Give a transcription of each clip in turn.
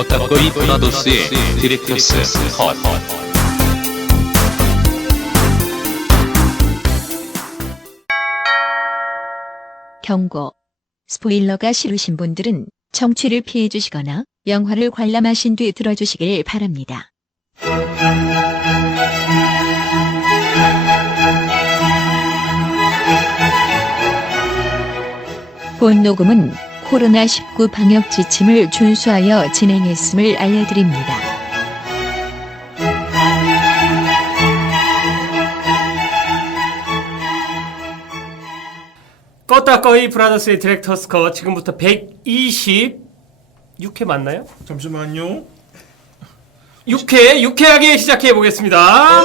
껐다꺼이 브라더스의 디렉터스 컷. 경고. 스포일러가 싫으신 분들은 청취를 피해 주시거나 영화를 관람하신 뒤 들어주시길 바랍니다. 본 녹음은 코로나19 방역 지침을 준수하여 진행했음을 알려드립니다. 껐다꺼이 브라더스의 디렉터스 컷 지금부터 126회 맞나요? 잠시만요. 6회 유쾌하게 시작해 보겠습니다.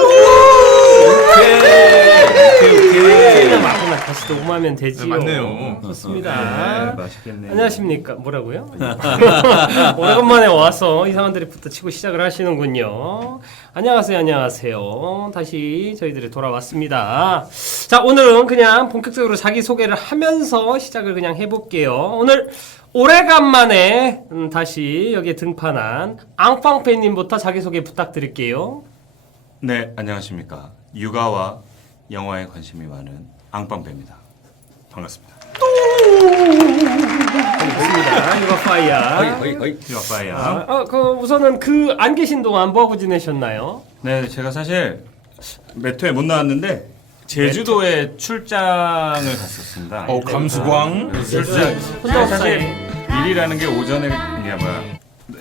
그냥 마구나 다시 녹음하면 되지요. 네, 맞네요. 좋습니다. 맛있겠네요. 안녕하십니까? 뭐라고요? 오래간만에 와서 이상한 드리프트 치고 시작을 하시는군요. 안녕하세요, 안녕하세요. 다시 저희들이 돌아왔습니다. 자, 오늘은 그냥 본격적으로 자기소개를 하면서 시작을 그냥 해볼게요. 오늘 오래간만에 다시 여기에 등판한 앙팡팬님부터 자기소개 부탁드릴게요. 네, 안녕하십니까. 육아와 영화에 관심이 많은 앙빵배입니다. 반갑습니다. 반갑습니다. 유가파이야. 육아빠야. 그 우선은 그 안 계신 동안 뭐하고 지내셨나요? 네, 제가 사실 몇 회 못 나왔는데 제주도에 출장을 갔었습니다. 감수광. 출장. 혼자 사실 없어요. 일이라는 게 오전에 이게 뭐야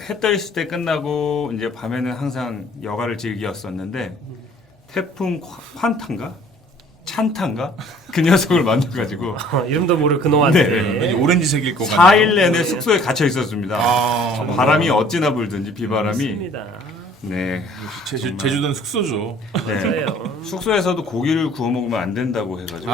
해 떠 있을 때 끝나고 이제 밤에는 항상 여가를 즐겼었는데 태풍 환탄가? 찬탄가? 그 녀석을 만나가지고 이름도 모를 그놈한테. 네. 오렌지색일 것 같아요. 4일 내내 숙소에 갇혀 있었습니다. 바람이 어찌나 불든지 비바람이. 맞습니다. 네. 제주도는 숙소죠. 네. 맞아요. 숙소에서도 고기를 구워 먹으면 안 된다고 해가지고.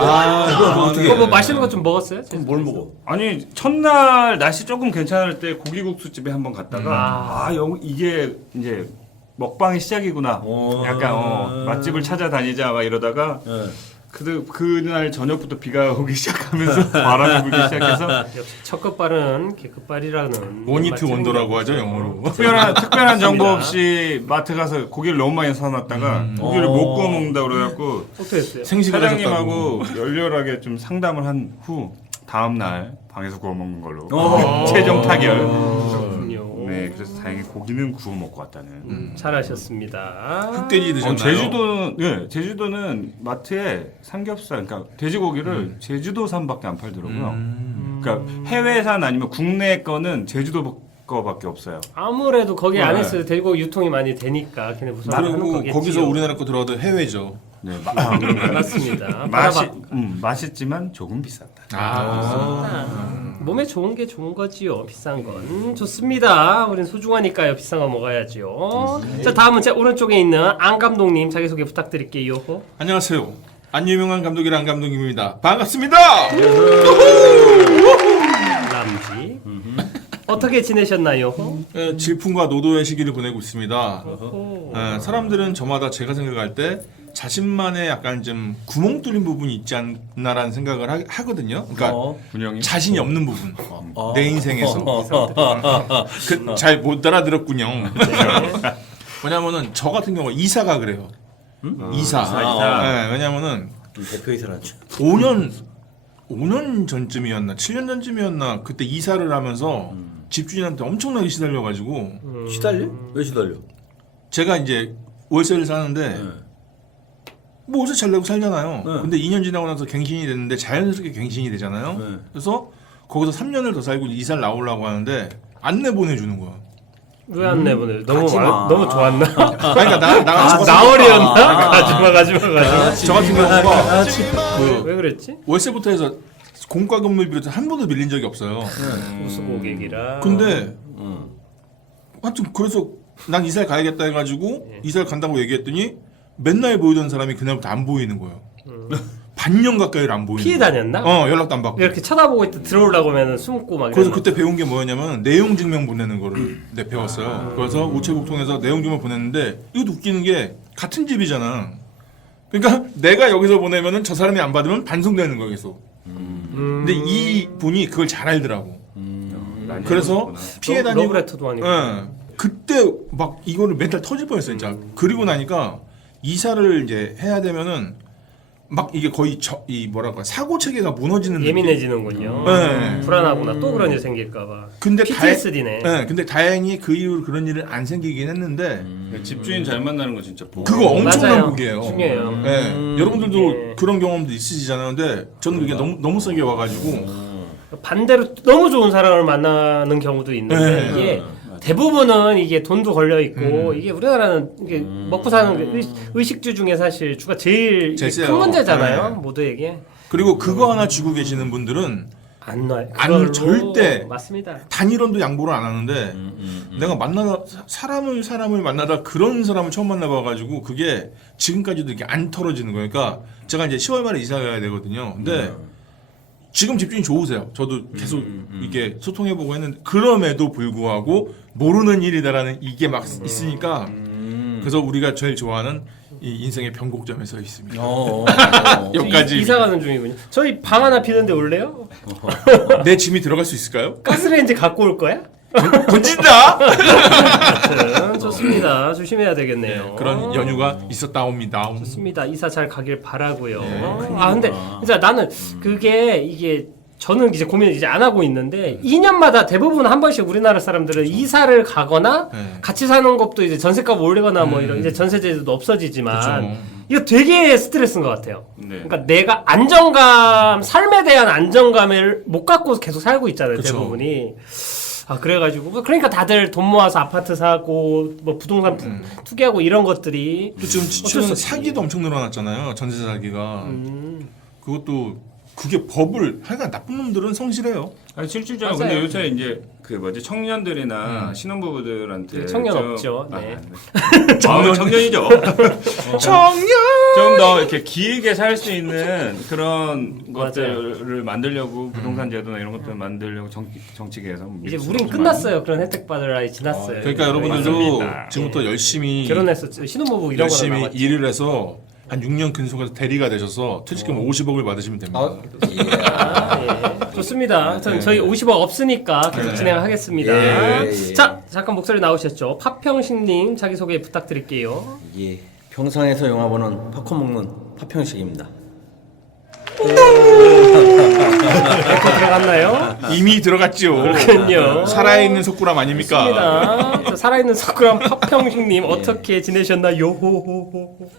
그거 뭐 맛있는 거 좀 먹었어요? 그럼 뭘 먹어? 아니 첫날 날씨 조금 괜찮을 때 고기국수 집에 한번 갔다가 이게 이제 먹방의 시작이구나. 약간 맛집을 찾아다니자 막 이러다가 그날 저녁부터 비가 오기 시작하면서 바람이 불기 시작해서 역시 첫 끝발은 개끝발이라는 원히트 원더라고 하죠 영어로. 특별한 정보 없이 마트 가서 고기를 너무 많이 사놨다가 고기를 못 구워 먹는다 그래갖고 어떻게 했어요? 생식을 하셨다고. 사장님하고 열렬하게 좀 상담을 한 후 다음 날 방에서 구워 먹는 걸로 최종 타결. 그렇군요. 네, 그래서 다행히 고기는 구워 먹고 왔다는. 잘하셨습니다. 흑돼지 드셨나요? 제주도는 마트에 삼겹살, 그러니까 돼지고기를 제주도산밖에 안 팔더라고요. 그러니까 해외산 아니면 국내 거는 제주도 거밖에 없어요. 아무래도 거기 네. 안에서 돼지고기 유통이 많이 되니까 걔네 무슨 하는 그리고 거겠지요. 거기서 우리나라 거 들어와도 해외죠. 네, 맞습니다. 맛있지만 조금 비쌌다. 몸에 좋은 게 좋은 거지요. 비싼 건 좋습니다. 우린 소중하니까요. 비싼 거 먹어야죠. 자, 다음은 제 오른쪽에 있는 안 감독님 자기소개 부탁드릴게요. 안녕하세요. 안 유명한 감독이란 감독님입니다. 반갑습니다. 남지 어떻게 지내셨나요? 질풍과 노도의 시기를 보내고 있습니다. 사람들은 저마다 제가 생각할 때 자신만의 약간 좀 구멍 뚫린 부분이 있지 않나라는 생각을 하거든요. 그러니까 분명히 자신이 없는 부분. 내 인생에서. 잘 못 알아들었군요. 왜냐면은 저 같은 경우 이사가 그래요. 이사. 네, 왜냐면은 대표이사라죠. 5년 전쯤이었나 7년 전쯤이었나 그때 이사를 하면서 집주인한테 엄청나게 시달려가지고 시달려? 왜 시달려? 제가 이제 월세를 사는데 뭐 월세 잘 내고 살잖아요. 근데 2년 지나고 나서 갱신이 됐는데 자연스럽게 갱신이 되잖아요. 그래서 거기서 3년을 더 살고 이사를 나오려고 하는데 안 내보내주는 거야. 왜 안 내보내? 너무 가지 마. 너무 좋았나? 그러니까 나 나월이었나? 그러니까 가지마. 저 같은 경우가 왜 그랬지? 월세부터 해서 공과금을 비롯해 한 번도 밀린 적이 없어요. 우수 고객이라. 근데 하여튼 그래서 난 이사를 가야겠다 해가지고 이사를 간다고 얘기했더니 맨날 보이던 사람이 그날부터 안 보이는 거예요. 반년 가까이를 안 보이는 피해 거예요. 다녔나? 연락도 안 받고. 이렇게 쳐다보고 있다 들어오려고 하면 숨고 막. 그래서 이러나? 그때 배운 게 뭐였냐면 내용 증명 보내는 거를 내 배웠어요. 그래서 우체국 통해서 내용 증명 보냈는데 이것도 웃기는 게 같은 집이잖아. 그러니까 내가 여기서 보내면은 저 사람이 안 받으면 반송되는 거예요, 계속. 근데 이 분이 그걸 잘 알더라고. 그래서 피해 다니고 러브레터도 아니고. 그때 막 이거를 멘탈 터질 뻔했어요 진짜. 그리고 나니까 이사를 이제 해야 되면은 막 이게 거의 이 뭐랄까 사고 체계가 무너지는 느낌? 예민해지는군요. 네. 불안하구나. 또 그런 일 생길까봐. 근데 PTSD네. 네, 근데 다행히 그 이후로 그런 일은 안 생기긴 했는데 집주인 잘 만나는 거 진짜 복. 그거 엄청난 맞아요. 복이에요. 중요해요. 네. 여러분들도 네. 그런 경험도 있으시잖아요. 근데 저는 그게 너무 세게 와가지고 반대로 너무 좋은 사람을 만나는 경우도 있는데 네. 이게 대부분은 이게 돈도 걸려 있고 이게 우리나라는 이게 먹고 사는 게 의식주 중에 사실 주가 제일 제일 큰 문제잖아요. 네. 모두에게 그리고 그거 하나 쥐고 계시는 분들은 안 놔요. 안 그걸로 절대 맞습니다. 단일원도 양보를 안 하는데 내가 만나다 사람을 만나다 그런 사람을 처음 만나봐가지고 그게 지금까지도 이렇게 안 털어지는 거예요. 그러니까 제가 이제 10월 말에 이사 가야 되거든요. 근데 지금 집주인 좋으세요. 저도 계속 이게 소통해보고 했는데 그럼에도 불구하고 모르는 일이다라는 이게 막 있으니까 그래서 우리가 제일 좋아하는 이 인생의 변곡점에 서 있습니다. 여기까지. 이사 가는 중이군요. 저희 방 하나 비는데 올래요? 내 짐이 들어갈 수 있을까요? 가스레인지 갖고 올 거야? 던진다. 아무튼 좋습니다. 조심해야 되겠네요. 그런 연휴가 있었다옵니다. 좋습니다. 이사 잘 가길 바라고요. 아 근데 진짜 나는 그게 이게 저는 이제 고민을 이제 안 하고 있는데 2년마다 대부분 한 번씩 우리나라 사람들은 이사를 가거나 같이 사는 것도 이제 전세값 올리거나 뭐 이런 이제 전세제도도 없어지지만 그쵸. 이거 되게 스트레스인 것 같아요. 네. 그러니까 내가 삶에 대한 안정감을 못 갖고 계속 살고 있잖아요. 그쵸. 대부분이. 아 그래가지고 그러니까 다들 돈 모아서 아파트 사고 뭐 부동산 투기하고 이런 것들이 또 지금 어쩔 수 지금 없지. 사기도 엄청 늘어났잖아요. 전세 사기가. 그게 법을 하여간 나쁜 놈들은 성실해요. 아니 실질적으로 맞아요. 근데 요새 이제 그 뭐지 청년들이나 신혼부부들한테 청년 좀- 없죠. 아, 네. 청년이죠. 청년. 좀 더 이렇게 길게 살 수 있는 그런 맞아요. 것들을 만들려고 부동산 제도나 이런 것들 만들려고 정치계에서 이제 우린 끝났어요. 그런 혜택 받을 나이 지났어요. 그러니까 여러분들도 맞습니다. 지금부터 열심히 결혼했었죠. 신혼부부 이런 거는 열심히 남았지. 일을 해서 한 6년 근속해서 대리가 되셔서 퇴직금 50억을 받으시면 됩니다. 예. 좋습니다. 저희 50억 없으니까 계속 진행을 하겠습니다. 예. 자, 잠깐 목소리 나오셨죠? 파평식님 자기소개 부탁드릴게요. 예. 평상에서 영화 보는 팝콘 먹는 파평식입니다. 에코 들어갔나요? 이미 들어갔죠. 그렇군요. 살아있는 속구람 아닙니까? 좋습니다. 자, 살아있는 석구랑 파평식님 어떻게 지내셨나요? 호호호호.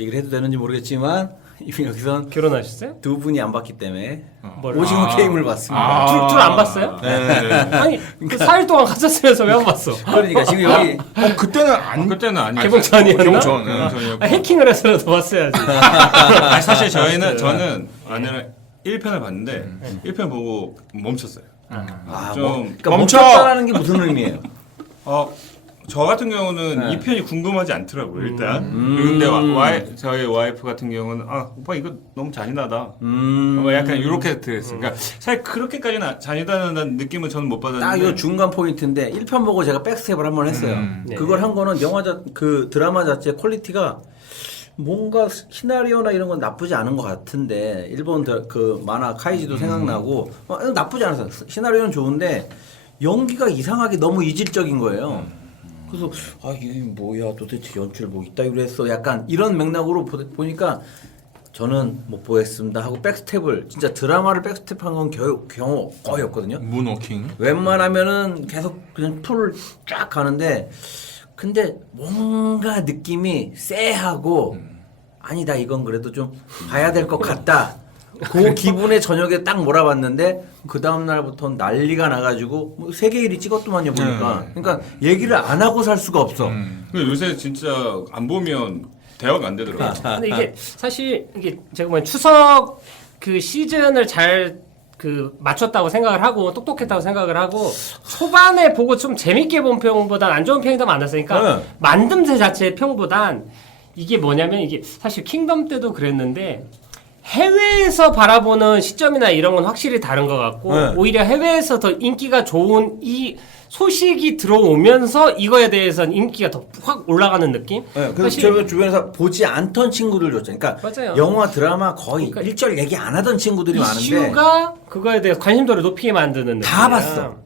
얘기를 해도 되는지 모르겠지만 이미 여기선 결혼하셨어요? 두 분이 안 봤기 때문에 뭘? 오징어 게임을 봤습니다. 둘 안 봤어요? 네. 아니 그 4일 동안 갇혔으면서 왜 안 봤어? 그러니까 지금 여기 그때는 안 그때는 아니 개봉 전이었나? 개봉 전. 아, 해킹을 해서라도 봤어야지. 아니, 사실 저는 아내랑 1편을 봤는데 1편 보고 멈췄어요. 좀 그러니까 멈춰! 멈췄다라는 게 무슨 의미예요? 저 같은 경우는 이 편이 궁금하지 않더라고요 일단. 근데 저희 와이프 같은 경우는 오빠 이거 너무 잔인하다. 뭐 약간 이렇게 들었어요. 그러니까 사실 그렇게까지는 잔인하다는 느낌은 저는 못 받았는데. 딱 이거 중간 포인트인데 1편 보고 제가 백스텝을 한번 했어요. 네. 그걸 한 거는 그 드라마 자체 퀄리티가 뭔가 시나리오나 이런 건 나쁘지 않은 것 같은데 일본 그 만화 카이지도 생각나고 나쁘지 않았어요. 시나리오는 좋은데 연기가 이상하게 너무 이질적인 거예요. 그래서 이게 뭐야 도대체 연출 뭐 있다 그랬어 약간 이런 맥락으로 보니까 저는 못 보겠습니다 하고 백스텝을 진짜 드라마를 백스텝한 건 경우 거의 없거든요. 문워킹. 웬만하면은 계속 그냥 풀을 쫙 가는데 근데 뭔가 느낌이 쎄하고 아니다 이건 그래도 좀 봐야 될 것 같다. 그 기분에 저녁에 딱 몰아봤는데 그 다음 날부터 난리가 나가지고 뭐 세계 1위 찍었더만요 보니까. 그러니까 얘기를 안 하고 살 수가 없어. 근데 요새 진짜 안 보면 대화가 안 되더라고요. 근데 이게 사실 이게 제가 보면 추석 그 시즌을 잘 맞췄다고 생각을 하고 똑똑했다고 생각을 하고 초반에 보고 좀 재밌게 본 평보단 안 좋은 평이 더 많았으니까 만듦새 자체의 평보단 이게 뭐냐면 이게 사실 킹덤 때도 그랬는데 해외에서 바라보는 시점이나 이런 건 확실히 다른 것 같고 오히려 해외에서 더 인기가 좋은 이 소식이 들어오면서 이거에 대해서는 인기가 더 확 올라가는 느낌? 그래서 제 주변에서 보지 않던 친구들 줬죠. 그러니까 맞아요. 영화 드라마 거의 일절 얘기 안 하던 친구들이 많은데 이슈가 그거에 대해서 관심도를 높이게 만드는 느낌. 다 봤어.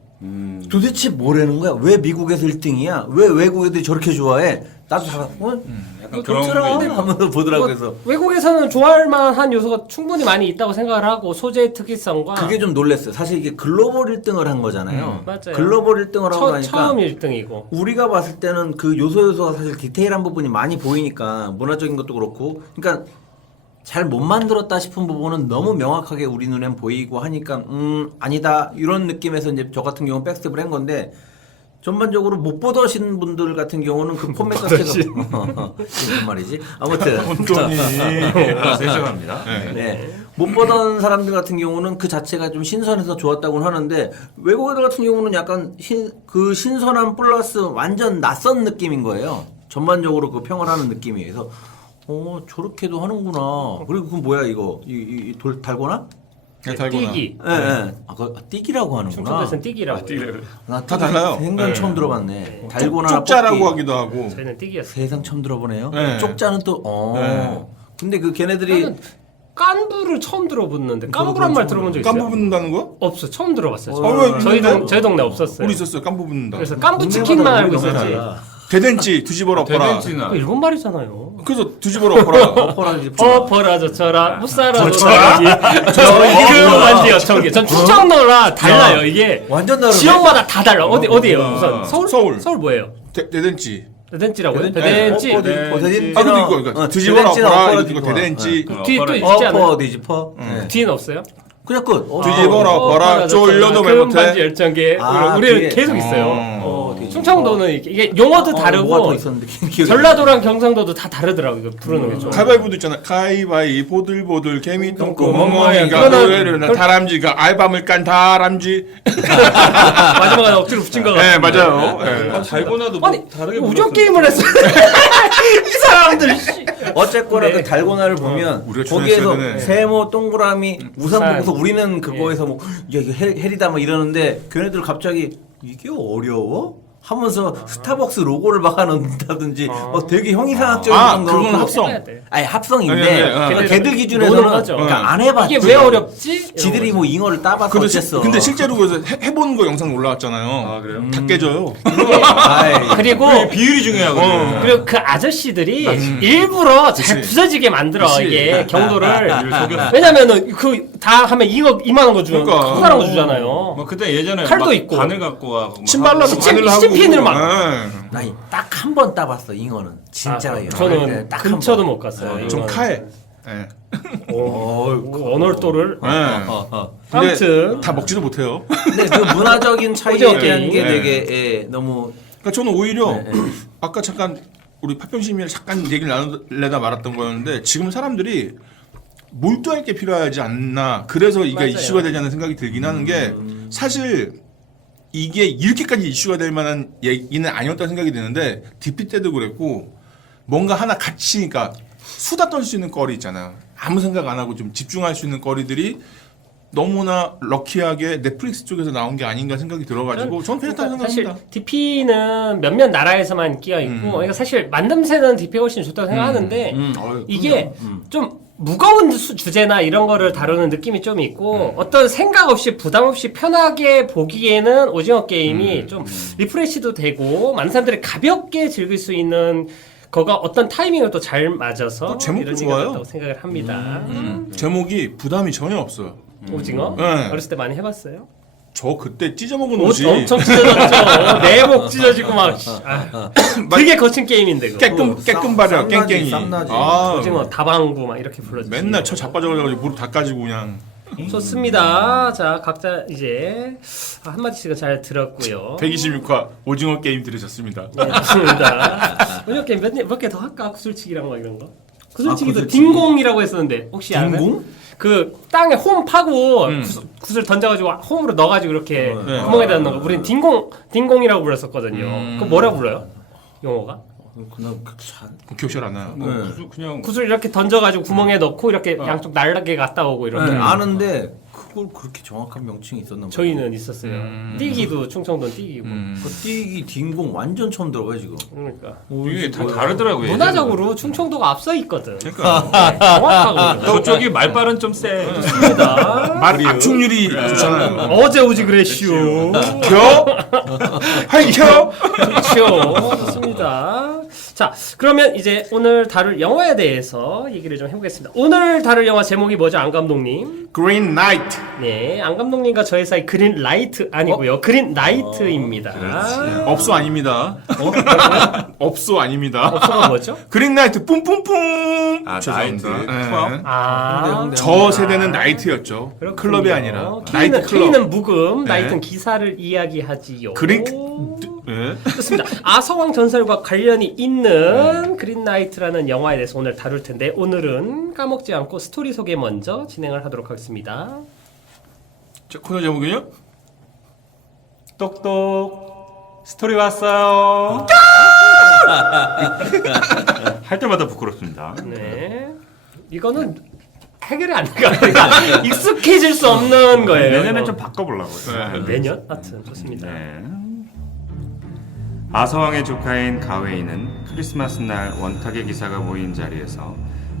도대체 뭐라는 거야? 왜 미국에서 1등이야? 왜 외국 애들이 저렇게 좋아해? 나도 다 약간 그런 좋더라 게 하면서 보더라고. 그래서 뭐 외국에서는 좋아할 만한 요소가 충분히 많이 있다고 생각을 하고 소재의 특이성과 그게 좀 놀랐어요. 사실 이게 글로벌 1등을 한 거잖아요. 맞아요. 글로벌 1등을 하고 나니까 처음 1등이고 우리가 봤을 때는 그 요소가 사실 디테일한 부분이 많이 보이니까 문화적인 것도 그렇고 그러니까 잘 못 만들었다 싶은 부분은 너무 명확하게 우리 눈엔 보이고 하니까 아니다 이런 느낌에서 이제 저 같은 경우는 백스텝을 한 건데 전반적으로 못 보더신 분들 같은 경우는 그 포맷 자체가 무슨 말이지? 아무튼 돈이 세정합니다. 네. 못 보던 사람들 같은 경우는 그 자체가 좀 신선해서 좋았다고는 하는데 외국 애들 같은 경우는 약간 그 신선함 플러스 완전 낯선 느낌인 거예요. 전반적으로 그 평을 하는 느낌이. 그래서 저렇게도 하는구나. 그리고 그건 뭐야 이거 이 돌 달고나? 달고나. 띠기 예, 예. 그 띠기라고 하는구나. 충청도에서는 띠기라고 나 다 달라요. 생전 네. 처음 들어봤네. 달고나 쪽자라고 하기도 하고. 저희는 띠기였어요. 세상 처음 들어보네요. 네. 쪽자는 또 네. 근데 그 걔네들이 나는 깐부를 처음 들어보는데 깐부란 말 들어본 적 있어요? 깐부 붙는다는 거? 없어 처음 들어봤어요. 왜 저희 있는데? 저희 동네 없었어요. 우리 있었어요. 깐부 붙는다. 그래서 깐부 치킨만 알고 있었지. 대댄지 뒤집어라 엎어라. 대댄지나 그거 일본 말이잖아요. 그래서 뒤집어라 엎어라. 엎어라지. 버라 저쳐라 무사라 저쳐라지 이거만지요 저게 전 충청도라 달라요 이게 완전 다르네. 지역마다 다 달라 어디예요 우선 서울. 서울 뭐예요 대댄지. 대댄지라고요 대댄지 대댄지. 아 근데 이거 그러니까 뒤집어라 엎어라 이거 대댄지. 뒤에 또 있지 않아요 엎어 뒤집어. 네. 뒤에는 없어요 그냥 끝. 뒤집어라 엎어라 쫄려도 말 큰 반지 못해. 열정계 아, 우리는 뒤에. 계속 있어요 뒤집어. 충청도는 이게 용어도 뭐가 다르고 더 있었는데 기억이 전라도랑 경상도도 다 다르더라고 이거 부르는 게 좀. 가위바위보도 있잖아. 가위바위 보들보들 개미 똥꼬 똥꼬 멍멍이가 그거는- 의외로 다람쥐가 알밤을 깐 다람쥐. 마지막에 억지로 붙인 거 같아. 네 맞아요. 네. 달고나도 뭐 아니 다르게 우정 불렀을 게임을 했어. 이 사람들. 씨. 어쨌거나 네. 그 달고나를 보면 우리가 거기에서 좋아했어야 되네. 세모 동그라미 우산 우산. 보고서 우리는 그거에서 뭐 야 이거 헬이다 막 이러는데 걔네들 갑자기 이게 어려워? 하면서 스타벅스 로고를 박아놓는다든지 되게 형이상학적인 아, 정도로 그건 합성. 해야 돼. 아니 합성인데 네, 네, 그러니까 네. 걔들 기준에서는 노는 거죠. 그러니까 안 해봤지. 이게 왜 어렵지? 지들이 뭐 잉어를 따봐서 근데, 어쨌어. 근데 실제로 그래서 해본 거 영상 올라왔잖아요. 아 그래요? 다 깨져요. 아이, 그리고 비율이 중요하거든. 그리고 그 아저씨들이 일부러 잘 그치. 부서지게 만들어 그치. 이게 경도를 속였어. 왜냐면은 그 다 하면 이거 이만한 거 주면 그러니까. 커다란 거 주잖아요. 뭐 그때 예전에 칼도 막 있고. 바늘 갖고 와 막 신발라서 시침- 바늘 하고. 시침핀을 막. 네. 딱 한 번 따봤어 잉어는 진짜로. 저는 딱한 근처도 번. 못 갔어요. 좀 이거는. 카해. 네. 언어또를 네. 근데 아무튼 다 먹지도 못해요. 근데 그 문화적인 차이에 오징어 대한 게 게임. 되게 너무 그러니까 저는 오히려 네. 아까 잠깐 우리 파평심이랑 잠깐 얘기를 나누려다 말았던 거였는데 지금 사람들이 몰두할 게 필요하지 않나. 그래서 이게 맞아요. 이슈가 되지 않는 생각이 들긴 하는 게 사실 이게 이렇게까지 이슈가 될 만한 얘기는 아니었다는 생각이 드는데 DP 때도 그랬고 뭔가 하나 같이 그러니까 수다 떨 수 있는 거리 있잖아요. 아무 생각 안 하고 좀 집중할 수 있는 거리들이 너무나 럭키하게 넷플릭스 쪽에서 나온 게 아닌가 생각이 들어가지고 저는 괜찮다고 사실 생각합니다. DP는 몇몇 나라에서만 끼어 있고 그러니까 사실 만듦새는 DP가 훨씬 좋다고 생각하는데 이게 좀 무거운 주제나 이런 거를 다루는 느낌이 좀 있고 어떤 생각 없이 부담 없이 편하게 보기에는 오징어 게임이 좀 리프레시도 되고 많은 사람들이 가볍게 즐길 수 있는 거가 어떤 타이밍을 또 잘 맞아서 또 제목도 이런 좋아요. 얘기가 같다고 생각을 합니다. 제목이 부담이 전혀 없어요. 오징어? 네. 어렸을 때 많이 해봤어요? 저 그때 찢어먹은 옷 옷이 엄청 찢어졌죠. 내복 찢어지고 막 되게 거친 게임인데 그거. 깨끔 바려 쌈나지, 깽깽이. 쌈나지. 아, 오징어 다방구 막 이렇게 불러주지. 맨날 저 자빠져가지고 무릎 다 까지고 그냥. 좋습니다. 자 각자 이제 한마디씩은 잘 들었고요. 126화 오징어 게임 들으셨습니다. 네, 좋습니다. 오징어 게임 몇 개 더 할까? 구슬치기랑 막 이런 거. 구슬치기도 구슬치기. 딩공이라고 했었는데 혹시 알아요? 딩공? 그 땅에 홈 파고 구슬 던져가지고 홈으로 넣어가지고 이렇게 네. 구멍에다 넣는 거. 우린 딩공이라고 불렀었거든요. 그거 뭐라고 불러요? 용어가? 그냥 기억 잘 안 나요. 뭐 네. 그냥 구슬 이렇게 던져가지고 구멍에 넣고 이렇게 양쪽 날라게 갔다 오고 이렇게. 아는데 그걸 그렇게 정확한 명칭이 있었나 봐요. 저희는 있었어요. 띠기도 충청도 띠기고. 그 띠기 딩공 완전 처음 들어봐요 지금. 그러니까 이게 다 다르더라고요. 문화적으로 충청도가 앞서 있거든. 그러니까 정확하거든. 저쪽이 말발은 좀 세. 좋습니다. 말 압축률이 좋잖아요. 어제 오지 그랬시오. 겨? 하이겨? 그렇죠. 좋습니다. 자, 그러면 이제 오늘 다룰 영화에 대해서 얘기를 좀 해보겠습니다. 오늘 다룰 영화 제목이 뭐죠, 안 감독님? Green Knight. 네, 안 감독님과 저의 사이 그린 라이트 아니고요, 그린 나이트입니다. 업소 아닙니다. 업소 아닙니다. 업소가 뭐죠? 그린 나이트 뿜뿜뿜. 아, 죄송합니다. 나이트. 네. 투어? 아, 저 세대는 나이트였죠. 그렇군요. 클럽이 아니라 K는, 나이트 클럽. K는 묵음, 네. 나이트는 기사를 이야기하지요. 그린 네. 좋습니다. 아서왕 전설과 관련이 있는 그린 나이트라는 영화에 대해서 오늘 다룰 텐데 오늘은 까먹지 않고 스토리 소개 먼저 진행을 하도록 하겠습니다. 자, 코너 제목은요? 똑똑 스토리 왔어요. 할 때마다 부끄럽습니다. 네, 이거는 해결이 안 돼요. 익숙해질 수 없는 거예요. 내년에 이거. 좀 바꿔보려고요. 내년? 하여튼 좋습니다. 네. 아서왕의 조카인 가웨이는 크리스마스 날 원탁의 기사가 모인 자리에서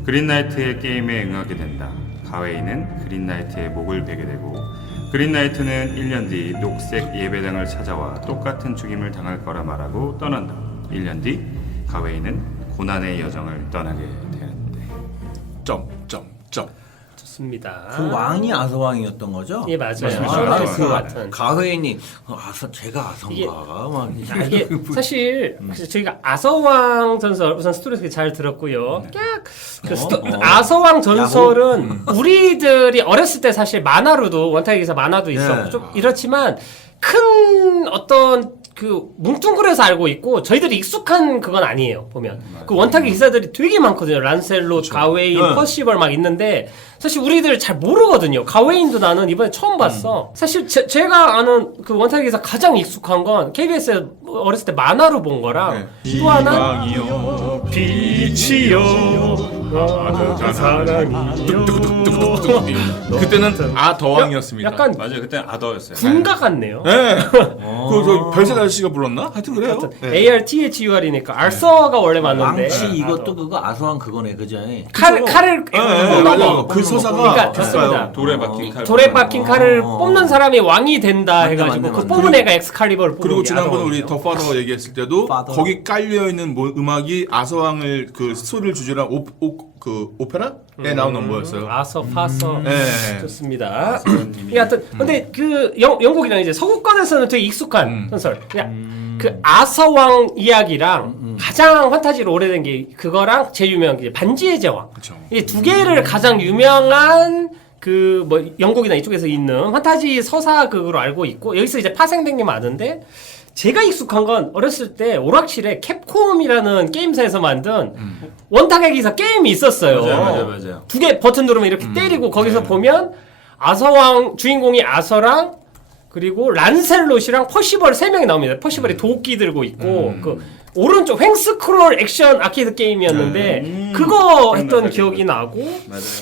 그린나이트의 게임에 응하게 된다. 가웨이는 그린나이트의 목을 베게 되고 그린나이트는 1년 뒤 녹색 예배당을 찾아와 똑같은 죽임을 당할 거라 말하고 떠난다. 1년 뒤 가웨이는 고난의 여정을 떠나게 되는데 점점점. 좋습니다. 그 왕이 아서왕이었던 거죠? 예, 맞아요. 맞습니다. 그 같은. 가회인이 제가 이게- 아서인가가 막 이게 사실 저희가 아서왕 전설 우선 스토리 소개 잘 들었고요. 아서왕 전설은 우리들이 어렸을 때 사실 만화로도 원탁의 기사 만화도 있었고 네. 좀 이렇지만 큰 어떤 그 뭉뚱그려서 알고 있고 저희들이 익숙한 그건 아니에요. 보면 그 원탁의 기사들이 되게 많거든요. 란셀롯, 가웨인, 네. 퍼시벌 막 있는데 사실 우리들 잘 모르거든요. 가웨인도 나는 이번에 처음 봤어. 사실 제가 아는 그 원탁의 기사 가장 익숙한 건 KBS에 어렸을 때 만화로 본 거랑 또 하나 이왕이요. 빛이요 그때는 더왕이었습니다. 약간 맞아요. 그때는 아더였어요. 군가 같네요. 네. 그 별세 아저씨가 불렀나? 하여튼 그래요. 네. ARTHUR이니까 알서가 원래 맞는데 왕치 이것도 그거 아서왕 그거네 그죠? 칼을 네, 맞아요. 그 서사가 그러니까 됐어요. 됐습니다. 돌에 박힌 칼. 돌에 박힌 칼을 뽑는 사람이 왕이 된다 맞네, 해가지고 맞네, 그 맞네. 뽑은 애가 엑스칼리버를 뽑은 그리고 게 지난번 아더왕이죠. 우리 더 파더 얘기했을 때도 파더. 거기 깔려 있는 뭐 음악이 아서왕을 그 스토리를 주제로 한 그 오페라에 나온 넘버였어요. 아서 파서 네. 좋습니다. 하여튼 근데 그 영국이랑 이제 서구권에서는 되게 익숙한 전설. 그냥 그 아서왕 이야기랑 가장 판타지로 오래된 게 그거랑 제일 유명한 게 반지의 제왕. 그렇죠. 이 두 개를 가장 유명한 그 뭐 영국이나 이쪽에서 있는 판타지 서사극으로 알고 있고 여기서 이제 파생된 게 많은데 제가 익숙한 건 어렸을 때 오락실에 캡콤이라는 게임사에서 만든 원탁의 기사 게임이 있었어요. 맞아요. 두 개 버튼 누르면 이렇게 때리고 거기서 보면 아서왕 주인공이 아서랑 그리고 란셀롯이랑 퍼시벌 세 명이 나옵니다. 퍼시벌이 도끼 들고 있고 그 오른쪽 횡스크롤 액션 아케이드 게임이었는데 그거 했던 기억이 나고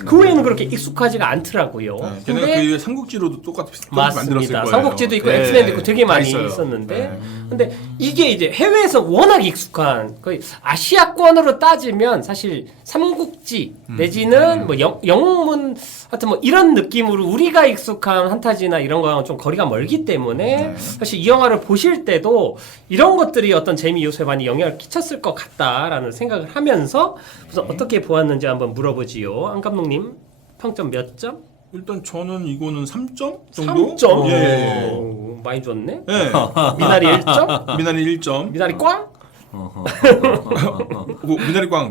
그 외에는 그렇게 익숙하지가 않더라고요. 걔네가 근데 그 삼국지로도 똑같이 만들었을 맞습니다. 거예요. 삼국지도 있고 네. 엑스맨도 있고 되게 다 많이 있어요. 있었는데 네. 근데 이게 이제 해외에서 워낙 익숙한 거의 아시아권으로 따지면 사실 삼국지 내지는 뭐 영문 하여튼 뭐 이런 느낌으로 우리가 익숙한 판타지나 이런 거랑 좀 거리가 멀기 때문에 사실 이 영화를 보실 때도 이런 것들이 어떤 재미 요소에 많이 영향을 끼쳤을 것 같다라는 생각을 하면서 우선 어떻게 보았는지 한번 물어보지요. 안 감독님 평점 몇 점? 일단 저는 이거는 3점 정도? 3점? 예. 오, 많이 줬네. 예. 미나리 1점? 미나리 1점. 미나리 꽝?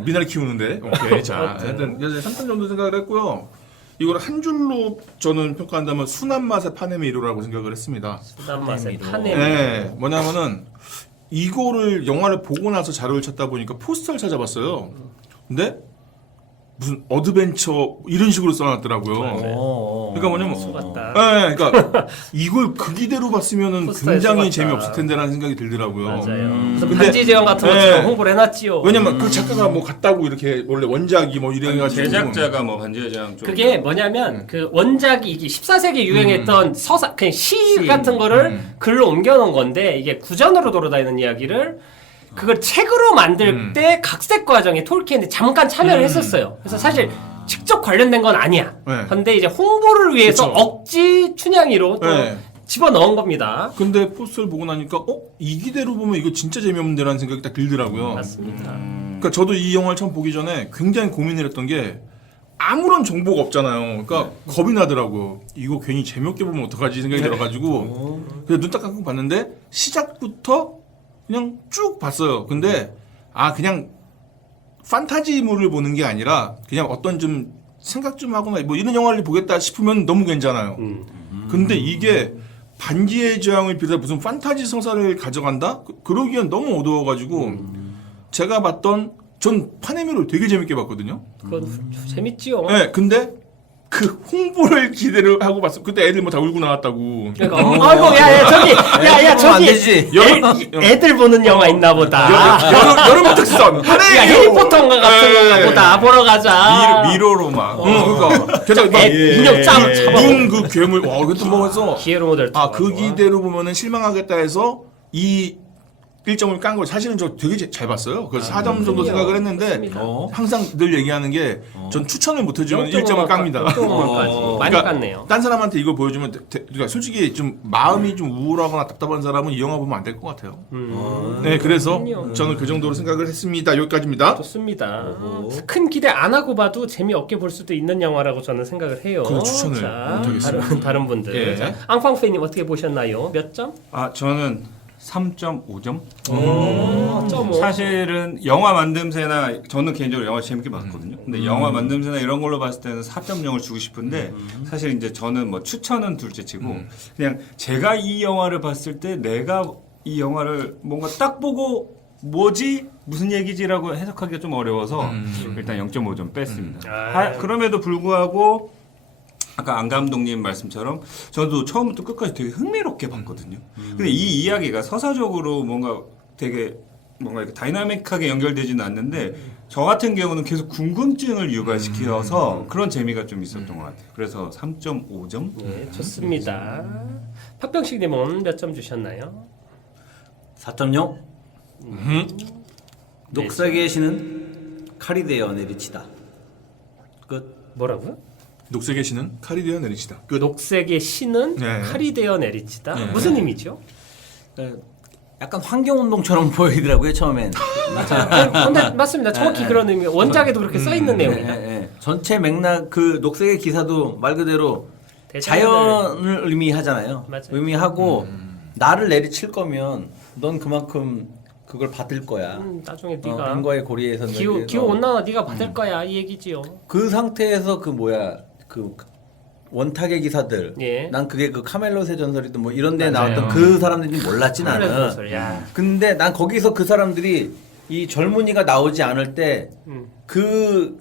미나리 키우는데. 오케이. 자, 하여튼 3점 정도 생각을 했고요. 이걸 한 줄로 저는 평가한다면 순한 맛의 파네미로라고 생각을 했습니다. 수단 맛의 파네. 네. 뭐냐면은 이거를 영화를 보고 나서 자료를 찾다 보니까 포스터를 찾아봤어요. 근데 무슨 어드벤처 이런 식으로 써놨더라고요. 그러니까 뭐냐면 수 같다. 네, 그러니까 이걸 그 기대로 봤으면은 포스터에 굉장히 써봤다. 재미없을 텐데라는 생각이 들더라고요. 맞아요. 무슨 근데- 반지 제왕 같은 거 네. 지금 홍보를 해놨지요. 왜냐면 그 작가가 뭐 갔다고 이렇게 원래 원작이 뭐 이래가지고 제작자가 뭐 반지의 제왕 쪽 그게 뭐냐면 그 원작이 이게 14세기 유행했던 서사 그냥 시 같은 거를 글로 옮겨놓은 건데 이게 구전으로 돌아다니는 이야기를 그걸 책으로 만들 때 각색 과정에 톨키엔이 잠깐 참여를 했었어요. 그래서 사실 직접 관련된 건 아니야. 네. 근데 이제 홍보를 위해서 그쵸. 억지 춘향이로 또 네. 집어넣은 겁니다. 근데 포스터를 보고 나니까 이 기대로 보면 이거 진짜 재미없는데라는 생각이 딱 들더라고요. 맞습니다. 그러니까 저도 이 영화를 처음 보기 전에 굉장히 고민을 했던 게 아무런 정보가 없잖아요. 그러니까 겁이 나더라고요. 이거 괜히 재미없게 보면 어떡하지 생각이 들어가지고 그래서 눈 딱 감고 봤는데 시작부터 그냥 쭉 봤어요. 근데 그냥 판타지물을 보는 게 아니라 그냥 어떤 좀 생각 좀 하거나 뭐 이런 영화를 보겠다 싶으면 너무 괜찮아요. 근데 이게 반지의 제왕을 비롯해 무슨 판타지 서사를 가져간다? 그러기엔 너무 어두워가지고 제가 봤던 전 파네미를 되게 재밌게 봤거든요. 그건 재밌지요. 네, 근데 그 홍보를 기대를 하고 봤어. 그때 애들 뭐 다 울고 나왔다고. 그러니까 아이고 야야 저기 야야 안 저기 되지. 애들 보는 영화 있나 보다. 여름 특선. 야 해리포터인가 같은 건가 보다 보러 가자. 미로로 막 그러니까 게다가 인형 잡아. 눈그 괴물. 와, 이것도 뭐 해서 기회로 모델. 그 기대로 보면은 실망하겠다 해서 이 1점을 깐 거 사실은 저 되게 잘 봤어요. 그래서 4점 정도 생각을 했는데 맞습니다. 항상 늘 얘기하는 게 전 추천을 못 해주면 1점을 깝니다. 0.5까지 많이 그러니까 깠네요. 딴 사람한테 이거 보여주면 그러니까 솔직히 좀 마음이 좀 우울하거나 답답한 사람은 이 영화 보면 안 될 것 같아요. 네, 그래서 그렇군요. 저는 그 정도로 생각을 했습니다. 여기까지입니다. 좋습니다. 큰 기대 안 하고 봐도 재미없게 볼 수도 있는 영화라고 저는 생각을 해요. 그럼 추천을 자, 못하겠습니다. 다른 분들. 예. 자, 앙팡페이님 어떻게 보셨나요? 몇 점? 저는 3.5점. 5.5. 사실은 영화 만듦새나 저는 개인적으로 영화 재밌게 봤거든요. 근데 영화 만듦새나 이런 걸로 봤을 때는 4.0을 주고 싶은데 사실 이제 저는 뭐 추천은 둘째치고 그냥 제가 이 영화를 봤을 때 내가 이 영화를 뭔가 딱 보고 뭐지 무슨 얘기지라고 해석하기가 좀 어려워서 일단 0.5점 뺐습니다. 그럼에도 불구하고 아까 안 감독님 말씀처럼 저도 처음부터 끝까지 되게 흥미롭게 봤거든요. 근데 이 이야기가 서사적으로 뭔가 되게 뭔가 이렇게 다이나믹하게 연결되지는 않는데 저 같은 경우는 계속 궁금증을 유발시켜서 그런 재미가 좀 있었던 것 같아요. 그래서 3.5점? 네, 좋습니다. 팥병식님은 몇 점 주셨나요? 4.0. 녹색의 신은 칼이 되어 내리치다. 끝. 뭐라고요? 녹색의 신은 칼이 되어 내리치다. 끝. 녹색의 신은 네. 칼이 되어 내리치다. 네. 무슨 의미죠? 약간 환경운동처럼 보이더라고요 처음엔. 근데 맞습니다. 정확히 그런 의미. 원작에도 그렇게 써 있는 내용이다. 전체 맥락 그 녹색의 기사도 말 그대로 자연을 의미하잖아요. 맞아요. 의미하고 나를 내리칠 거면 넌 그만큼 그걸 받을 거야. 나중에 네가 인과의 고리에서 기후 온난화 네가 받을 거야 이 얘기지요. 그 상태에서 그 원탁의 기사들. 예. 난 그게 그 카멜롯의 전설이든 뭐 이런 데 맞아요. 나왔던 그 사람들이 몰랐지 나는. 야. 근데 난 거기서 그 사람들이 이 젊은이가 나오지 않을 때 그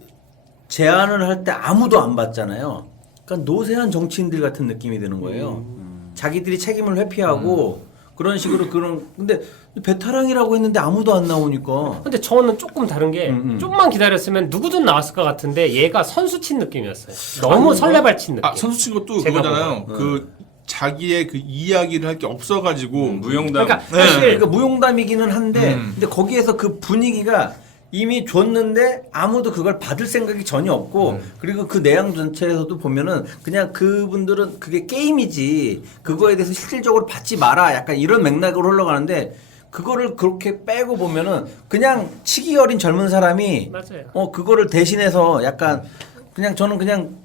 제안을 할 때 아무도 안 받잖아요. 그러니까 노쇠한 정치인들 같은 느낌이 드는 거예요. 자기들이 책임을 회피하고 그런 식으로 근데 베테랑이라고 했는데 아무도 안 나오니까. 근데 저는 조금 다른 게 좀만 기다렸으면 누구든 나왔을 것 같은데 얘가 선수 친 느낌이었어요. 너무 설레발 친 느낌. 선수 친 것도 제가 그거잖아요. 그 자기의 그 이야기를 할 게 없어가지고 무용담. 그러니까 네. 사실 그러니까 무용담이기는 한데 근데 거기에서 그 분위기가 이미 줬는데 아무도 그걸 받을 생각이 전혀 없고 그리고 그 내용 전체에서도 보면은 그냥 그분들은 그게 게임이지 그거에 대해서 실질적으로 받지 마라 약간 이런 맥락으로 흘러가는데 그거를 그렇게 빼고 보면은 그냥 치기 어린 젊은 사람이 맞아요. 그거를 대신해서 약간 그냥 저는 그냥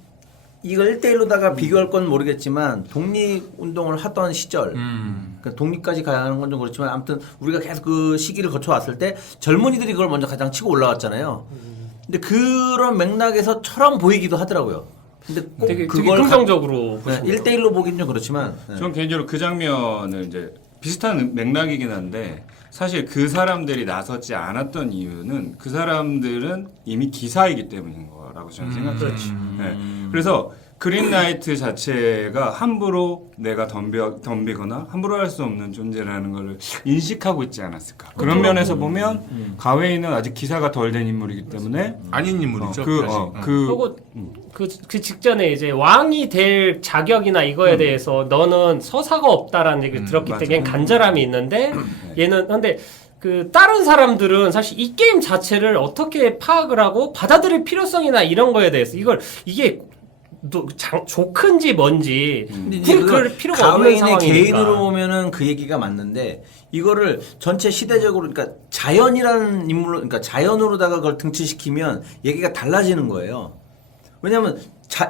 이걸 1대1로다가 비교할 건 모르겠지만 독립운동을 하던 시절 그러니까 독립까지 가야 하는 건 좀 그렇지만 아무튼 우리가 계속 그 시기를 거쳐왔을 때 젊은이들이 그걸 먼저 가장 치고 올라왔잖아요. 근데 그런 맥락에서처럼 보이기도 하더라고요. 근데 꼭 되게 그걸 긍정적으로 1대1로 보긴 좀 그렇지만 저는 개인적으로 그 장면을 이제 비슷한 맥락이긴 한데 사실 그 사람들이 나서지 않았던 이유는 그 사람들은 이미 기사이기 때문인 거라고 저는 생각해요. 네. 그래서 그린라이트 자체가 함부로 내가 덤비거나 함부로 할 수 없는 존재라는 걸 인식하고 있지 않았을까. 그런 면에서 보면 가웨이는 아직 기사가 덜 된 인물이기 때문에 아닌 인물이죠. 그리고 그 직전에 이제 왕이 될 자격이나 이거에 대해서 너는 서사가 없다라는 얘기를 들었기 맞아. 때문에 간절함이 있는데 얘는 근데 그 다른 사람들은 사실 이 게임 자체를 어떻게 파악을 하고 받아들일 필요성이나 이런 거에 대해서 이게 조큰지 뭔지 그럴 필요가 없는 가웨인의 상황이니까. 개인으로 보면은 그 얘기가 맞는데 이거를 전체 시대적으로 그러니까 자연이라는 인물로 그러니까 자연으로다가 그걸 등치시키면 얘기가 달라지는 거예요. 왜냐하면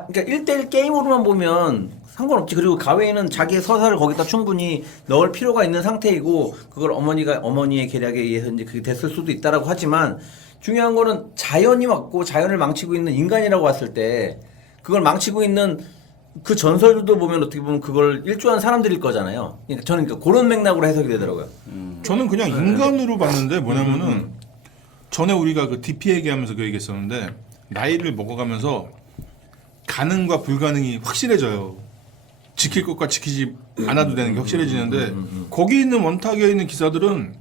그러니까 1대1 게임으로만 보면 상관없지. 그리고 가웨이는 자기의 서사를 거기다 충분히 넣을 필요가 있는 상태이고 그걸 어머니의 계략에 의해서 이제 그게 됐을 수도 있다라고 하지만 중요한 거는 자연이 맞고 자연을 망치고 있는 인간이라고 봤을 때 그걸 망치고 있는 그 전설들도 보면 어떻게 보면 그걸 일조한 사람들일 거잖아요. 그러니까 저는 그런 맥락으로 해석이 되더라고요. 저는 그냥 인간으로 봤는데 뭐냐면은 전에 우리가 그 DP 얘기하면서 그 얘기했었는데 나이를 먹어가면서 가능과 불가능이 확실해져요. 지킬 것과 지키지 않아도 되는 게 확실해지는데 거기 있는 원탁에 있는 기사들은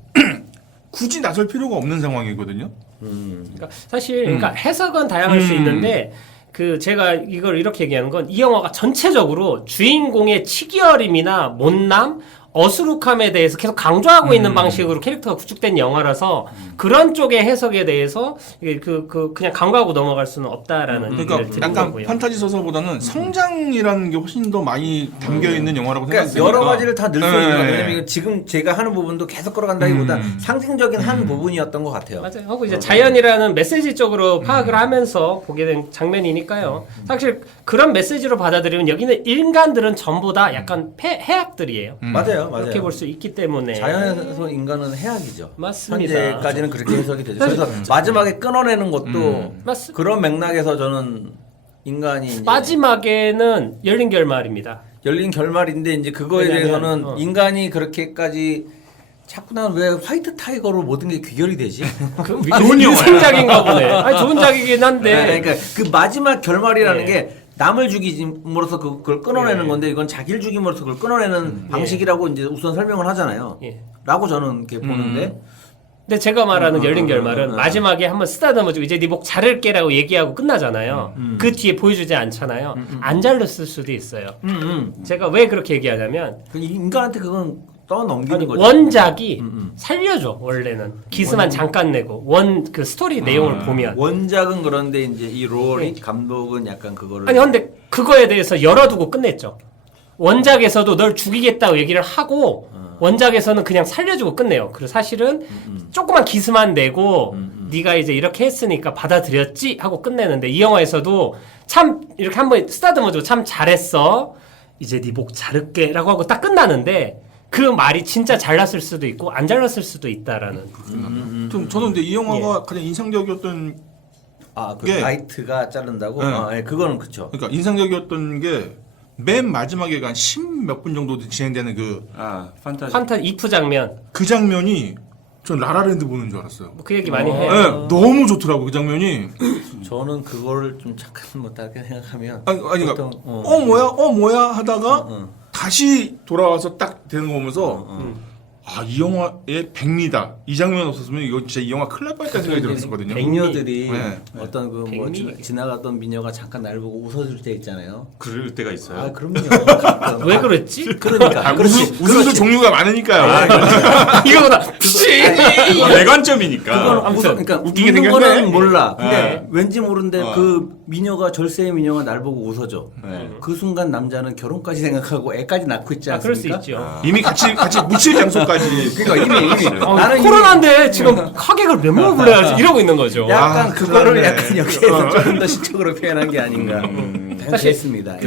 굳이 나설 필요가 없는 상황이거든요. 그러니까 사실 그러니까 해석은 다양할 수 있는데 그 제가 이걸 이렇게 얘기하는 건 이 영화가 전체적으로 주인공의 치기어림이나 못남, 어수룩함에 대해서 계속 강조하고 있는 방식으로 캐릭터가 구축된 영화라서 그런 쪽의 해석에 대해서 그냥 간과하고 넘어갈 수는 없다라는 그러니까 얘기를 드린 약간 거고요. 판타지 서사보다는 성장이라는 게 훨씬 더 많이 담겨 있는 영화라고 그러니까 생각해요. 여러 가지를 다 넣을 수 있는 거예요. 네. 왜냐면 이거 지금 제가 하는 부분도 계속 걸어간다기보다 상징적인 한 부분이었던 것 같아요. 맞아요. 하고 이제 자연이라는 메시지 쪽으로 파악을 하면서 보게 된 장면이니까요. 사실 그런 메시지로 받아들이면 여기는 인간들은 전부 다 약간 해악들이에요. 맞아요. 그렇게 볼 수 있기 때문에 자연에서 인간은 해악이죠. 맞습니다. 현재까지는 그렇게 해석이 되죠. 그래서 마지막에 끊어내는 것도 그런 맥락에서 저는 인간이 이제 마지막에는 열린 결말입니다. 열린 결말인데 이제 그거에 왜냐면, 대해서는 인간이 그렇게까지 자꾸 난 왜 화이트 타이거로 모든 게 귀결이 되지? 좋은 영화야. 보네. 아니, 좋은 작이긴 한데. 네, 그러니까 그 마지막 결말이라는 게 남을 죽임으로써 그걸 끊어내는 건데 이건 자기를 죽임으로써 그걸 끊어내는 방식이라고 이제 우선 설명을 하잖아요. 라고 저는 이렇게 보는데. 근데 제가 말하는 열린 결말은 마지막에 한번 쓰다듬어주고 이제 네 목 자를게라고 얘기하고 끝나잖아요. 그 뒤에 보여주지 않잖아요. 안 잘랐을 수도 있어요. 제가 왜 그렇게 얘기하냐면 그 인간한테 그건 떠넘기는 거죠. 원작이 살려줘 원래는 기스만 잠깐 내고 그 스토리 내용을 보면 원작은 그런데 이제 이 로리 감독은 약간 그거를 아니 근데 그거에 대해서 열어두고 끝냈죠. 원작에서도 널 죽이겠다고 얘기를 하고 원작에서는 그냥 살려주고 끝내요. 그리고 사실은 조그만 기스만 내고 네가 이제 이렇게 했으니까 받아들였지 하고 끝내는데 이 영화에서도 참 이렇게 한번 쓰다듬어주고 참 잘했어. 이제 네 목 자를게라고 하고 딱 끝나는데 그 말이 진짜 잘났을 수도 있고 안 잘났을 수도 있다라는. 좀 저는 근데 이 영화가 가장 인상적이었던 그 라이트가 자른다고? 네. 그거는 그쵸. 그러니까 인상적이었던 게 맨 마지막에 한 10몇 분 정도 진행되는 판타지 이프 장면. 그 장면이 전 라라랜드 보는 줄 알았어요. 그 얘기 많이 해요. 네, 너무 좋더라고 그 장면이. 저는 그거를 좀 잠깐 못하게 생각하면 아니 그러니까 보통, 뭐야 하다가 다시 돌아와서 딱 되는 거 보면서 이 영화의 백미다. 이 장면 없었으면 이거 진짜 이 영화 큰일 날 뻔했다 생각이 들었었거든요. 백녀들이 네. 어떤 그 뭐 지나가던 미녀가 잠깐 날 보고 웃어줄 때 있잖아요. 그럴 때가 있어요. 그럼요. 가끔. 왜 그랬지? 그러니까. 웃음도 종류가 많으니까요. 이거보다 외관점이니까. 그러니까 웃기게 웃는 생겼네. 거는 몰라. 근데 왠지 모르는데 그 미녀가 절세의 미녀가 날 보고 웃어줘. 그 순간 남자는 결혼까지 생각하고 애까지 낳고 있지 그럴 수 않습니까? 있죠. 이미 같이 묻힐 장소까지. 그러니까 이미 나는 코로나인데 지금 하객을 몇 명을 불러야지 이러고 있는 거죠. 약간 그거를 그러네. 약간 여기에서 조금 더 시적으로 표현한 게 아닌가. 사실 했습니다.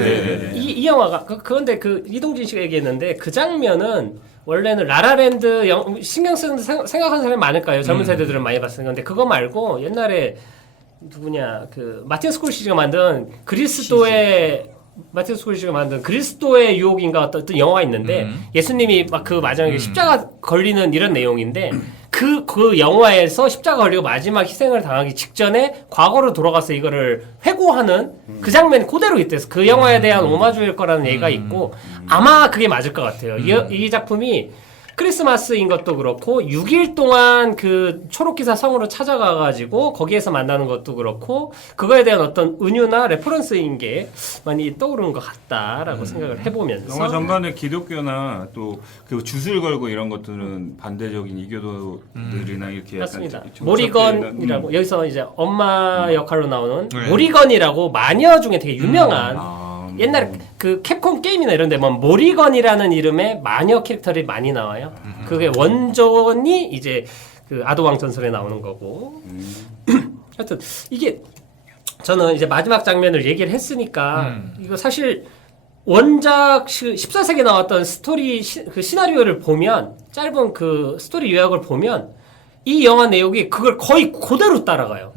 이 영화가 그런데 이동진 씨가 얘기했는데 그 장면은 원래는 라라랜드 신경 쓰는 생각하는 사람이 많을까요? 젊은 세대들은 많이 봤을 건데 그거 말고 옛날에 누구냐 그 마틴 스콜시지가 만든 그리스도의 마틴 스코세시가 만든 그리스도의 유혹인가 어떤 영화가 있는데 예수님이 막 그 마지막에 십자가 걸리는 이런 내용인데 그 영화에서 십자가 걸리고 마지막 희생을 당하기 직전에 과거로 돌아가서 이거를 회고하는 그 장면이 그대로 있대서 그 영화에 대한 오마주일 거라는 얘기가 있고 아마 그게 맞을 것 같아요. 이 작품이 크리스마스인 것도 그렇고 6일 동안 그 초록기사 성으로 찾아가가지고 거기에서 만나는 것도 그렇고 그거에 대한 어떤 은유나 레퍼런스인 게 많이 떠오르는 것 같다라고 생각을 해보면서 영화 전반에 기독교나 또 그 주술 걸고 이런 것들은 반대적인 이교도들이나 이렇게 맞습니다. 약간 모리건이라고 여기서 이제 엄마 역할로 나오는 네. 모리건이라고 마녀 중에 되게 유명한 옛날에 그 캡콤 게임이나 이런 데 보면 모리건이라는 이름의 마녀 캐릭터들이 많이 나와요. 그게 원전이 이제 그 아도왕 전설에 나오는 거고. 하여튼 이게 저는 이제 마지막 장면을 얘기를 했으니까 이거 사실 원작 14세기에 나왔던 스토리 그 시나리오를 보면 짧은 그 스토리 요약을 보면 이 영화 내용이 그걸 거의 그대로 따라가요.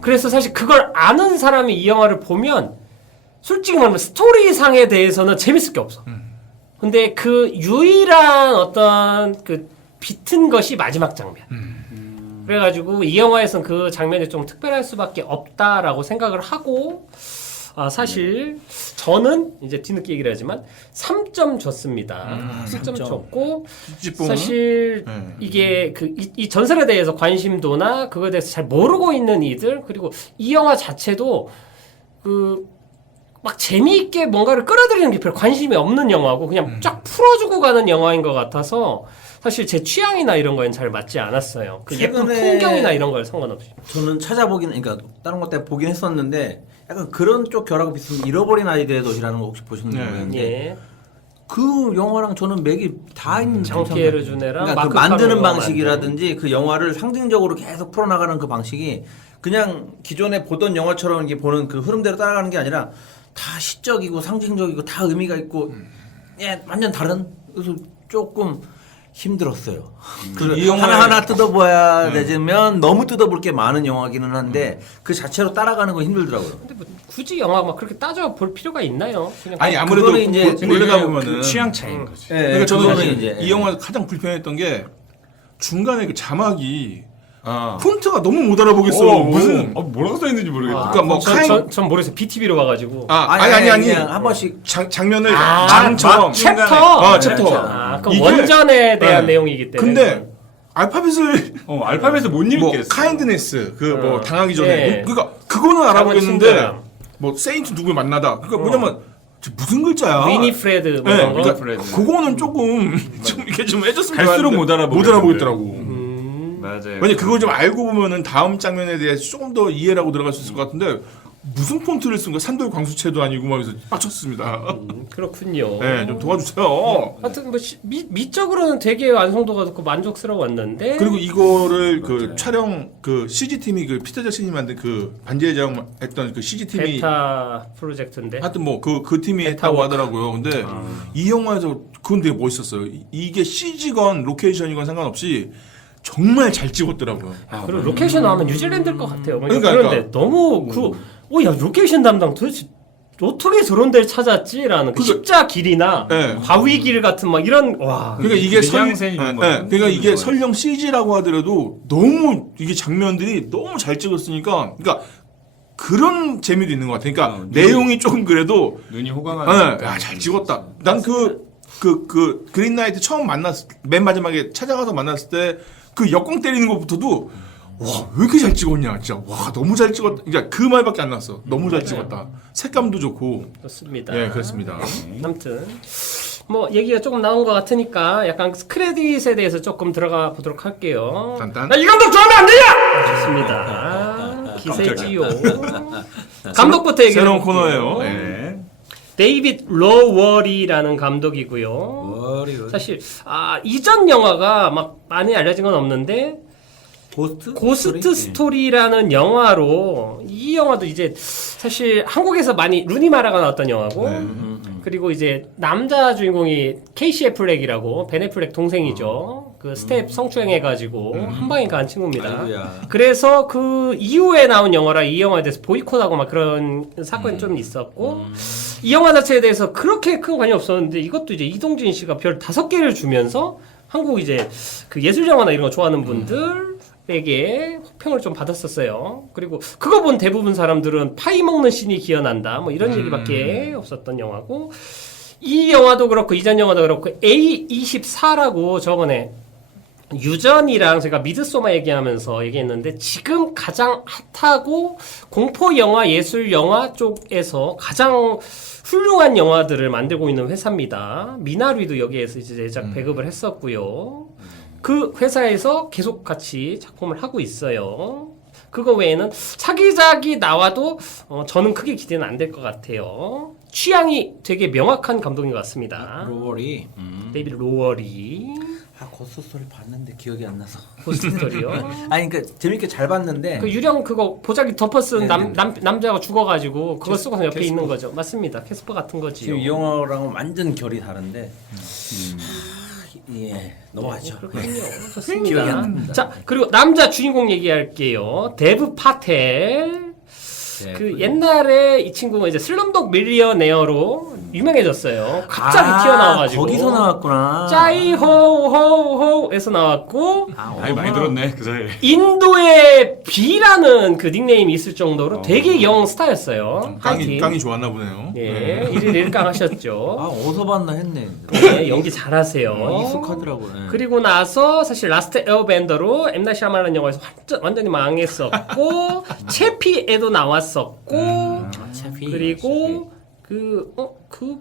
그래서 사실 그걸 아는 사람이 이 영화를 보면 솔직히 말하면 스토리상에 대해서는 재밌을 게 없어. 근데 그 유일한 어떤 그 비튼 것이 마지막 장면. 그래가지고 이 영화에서는 그 장면이 좀 특별할 수밖에 없다라고 생각을 하고 사실 저는 이제 뒤늦게 얘기를 하지만 3점 줬습니다. 3점 줬고 찌찌뽕. 사실 이게 이 전설에 대해서 관심도나 그거에 대해서 잘 모르고 있는 이들 그리고 이 영화 자체도 막 재미있게 뭔가를 끌어들이는 게 별 관심이 없는 영화고 그냥 쫙 풀어주고 가는 영화인 것 같아서 사실 제 취향이나 이런 거엔 잘 맞지 않았어요. 그 예쁜 최근에 풍경이나 이런 걸 상관없이. 저는 찾아보긴 그러니까 다른 것 때문에 보긴 했었는데 약간 그런 쪽 결하고 비슷한 잃어버린 아이들의 도시라는 거 혹시 보셨는지 네. 모르겠는데 예. 그 영화랑 저는 맥이 다 있는 장피에르 주네랑 그러니까 그 마크 만드는 카로가 방식이라든지 그 영화를 상징적으로 계속 풀어나가는 그 방식이 그냥 기존에 보던 영화처럼 이게 보는 그 흐름대로 따라가는 게 아니라 다 시적이고 상징적이고 다 의미가 있고 예 완전 다른 그래서 조금 힘들었어요. 이 영화의- 하나하나 뜯어봐야 되지만 너무 뜯어볼 게 많은 영화기는 한데 그 자체로 따라가는 건 힘들더라고요. 근데 뭐 굳이 영화 막 그렇게 따져 볼 필요가 있나요? 그냥 아니 아무래도 그거는 이제 올라가 보면은 그 취향 차이인 거지. 예, 그러니까 저는 그거는 이제 이 영화 가장 불편했던 게 중간에 그 자막이 아. 폰트가 너무 못 알아보겠어. 무슨 뭐라고 써 있는지 모르겠다. 그러니까 뭐 전 모르겠어요. BTV로 봐가지고. 아니 그냥 한 번씩 장면을 아, 장처럼 챕터. 챕터. 그 이게- 원전에 대한 네. 내용이기 때문에. 근데 알파벳을 알파벳을 못 뭐 읽겠어. 카인드네스 뭐 당하기 전에 네. 그러니까 그거는 알아보겠는데 친절함. 뭐 세인트 누굴 만나다 그러니까 뭐냐면 저 무슨 글자야? 위니프레드 뭐 네, 이런 거. 그러니까 그거는 조금 좀 이렇게 좀 해줬으면 갈수록 좋았는데 못 못 알아보겠더라고. 맞아요. 왜냐 그걸 좀 알고 보면은 다음 장면에 대해서 조금 더 이해를 하고 들어갈 수 있을 것 같은데 무슨 폰트를 쓴 거야? 산돌 광수체도 아니고 막 해서 빡쳤습니다. 그렇군요. 네, 좀 도와주세요. 하여튼 뭐 미적으로는 되게 완성도가 높고 만족스러웠는데. 그리고 이거를 그 촬영 그 CG 팀이 그 피터 잭슨이 만든 그 반지의 제왕 했던 그 CG 팀이 베타 프로젝트인데. 하여튼 뭐 그 팀이 했다고 하더라고요. 근데 이 영화에서 그건 되게 멋있었어요. 이게 CG건 로케이션이건 상관없이 정말 잘 찍었더라고요. 그리고 로케이션 나오면 뉴질랜드일 것 같아요. 그러니까. 그런데 너무 야 로케이션 담당 도대체 어떻게 저런 데를 찾았지라는 그 십자 길이나 네. 바위 길 같은 막 이런 와. 그러니까 이게 미장센 이런 거. 그러니까 이게 설령 CG라고 하더라도 너무 이게 장면들이 너무 잘 찍었으니까 그러니까 그런 재미도 있는 것 같아요. 그러니까 내용이 조금 그래도 눈이 호강하는. 잘 찍었다. 난 그 그린라이트 처음 맨 마지막에 찾아가서 만났을 때 그 역광 때리는 것부터도 와, 왜 이렇게 잘 찍었냐, 진짜. 와, 너무 잘 찍었다. 그러니까 그 말밖에 안 났어. 너무 잘 찍었다. 색감도 좋고. 좋습니다. 예, 그렇습니다. 아무튼 뭐 얘기가 조금 나온 것 같으니까 약간 크레딧에 대해서 조금 들어가 보도록 할게요. 딴딴. 이 감독 좋아하면 안 되냐? 좋습니다. 기세지요. 감독부터 얘기해. 새로운 코너예요. 네. 데이빗 로월이라는 감독이고요. 사실 이전 영화가 막 많이 알려진 건 없는데 고스트 스토리라는 영화로 이 영화도 이제 사실 한국에서 많이 루니 마라가 나왔던 영화고 그리고 이제 남자 주인공이 케이시 애플렉이라고 벤 애플렉 동생이죠. 그 스텝 성추행해가지고 한 방에 간 친구입니다. 아이고야. 그래서 그 이후에 나온 영화라 이 영화에 대해서 보이콧하고 막 그런 사건이 좀 있었고 이 영화 자체에 대해서 그렇게 큰 관심이 없었는데 이것도 이제 이동진 씨가 별 5개를 주면서 한국 이제 그 예술 영화나 이런 거 좋아하는 분들에게 호평을 좀 받았었어요. 그리고 그거 본 대부분 사람들은 파이 먹는 씬이 기억난다 뭐 이런 얘기밖에 없었던 영화고 이 영화도 그렇고 이전 영화도 그렇고 A24라고 저번에 유전이랑 제가 미드소마 얘기하면서 얘기했는데 지금 가장 핫하고 공포 영화, 예술 영화 쪽에서 가장 훌륭한 영화들을 만들고 있는 회사입니다. 미나리도 여기에서 이제 제작 배급을 했었고요. 그 회사에서 계속 같이 작품을 하고 있어요. 그거 외에는 차기작이 나와도 저는 크게 기대는 안 될 것 같아요. 취향이 되게 명확한 감독인 것 같습니다. 로월이. 데이비드 로월이 고스토리 봤는데 기억이 안 나서. 고스토리요. 아니 그러니까 재밌게 잘 봤는데. 그 유령 그거 보자기 덮어 쓴 네네. 남자가 죽어가지고 그거 쓰고서 옆에 캐스퍼. 있는 거죠. 맞습니다. 캐스퍼 같은 거지요. 지금 이 영화랑은 완전 결이 다른데. 예, 넘어가죠. 그렇군요. 기억이 안 좋습니다. 납니다. 자 그리고 남자 주인공 얘기할게요. 데브 파텔. 네, 그 옛날에 이 친구가 이제 슬럼독 밀리어네어로 유명해졌어요. 갑자기 튀어나와가지고 거기서 나왔구나. 짜이호호호에서 나왔고 나이 많이 들었네 그 사이에. 인도의 B라는 그 닉네임이 있을 정도로 되게 영 스타였어요. 깡이 좋았나 보네요. 예, 일일 일깡 하셨죠. 아 어디서 봤나 했네. 네, 연기 잘하세요. 익숙하더라고요. 예. 그리고 나서 사실 라스트 에어밴더로 엠나이 샤말란 영화에서 완전히 망했었고 채피에도 나왔었고 그리고 그게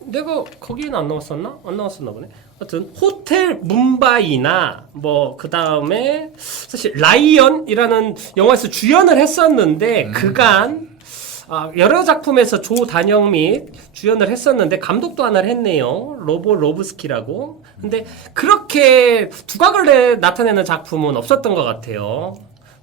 내가 거기에는 안 나왔었나? 안 나왔었나 보네. 하여튼 호텔 뭄바이나 뭐 그 다음에 사실 라이언이라는 영화에서 주연을 했었는데 그간 여러 작품에서 조단영 및 주연을 했었는데 감독도 하나를 했네요. 로보 로브스키라고. 근데 그렇게 두각을 나타내는 작품은 없었던 것 같아요.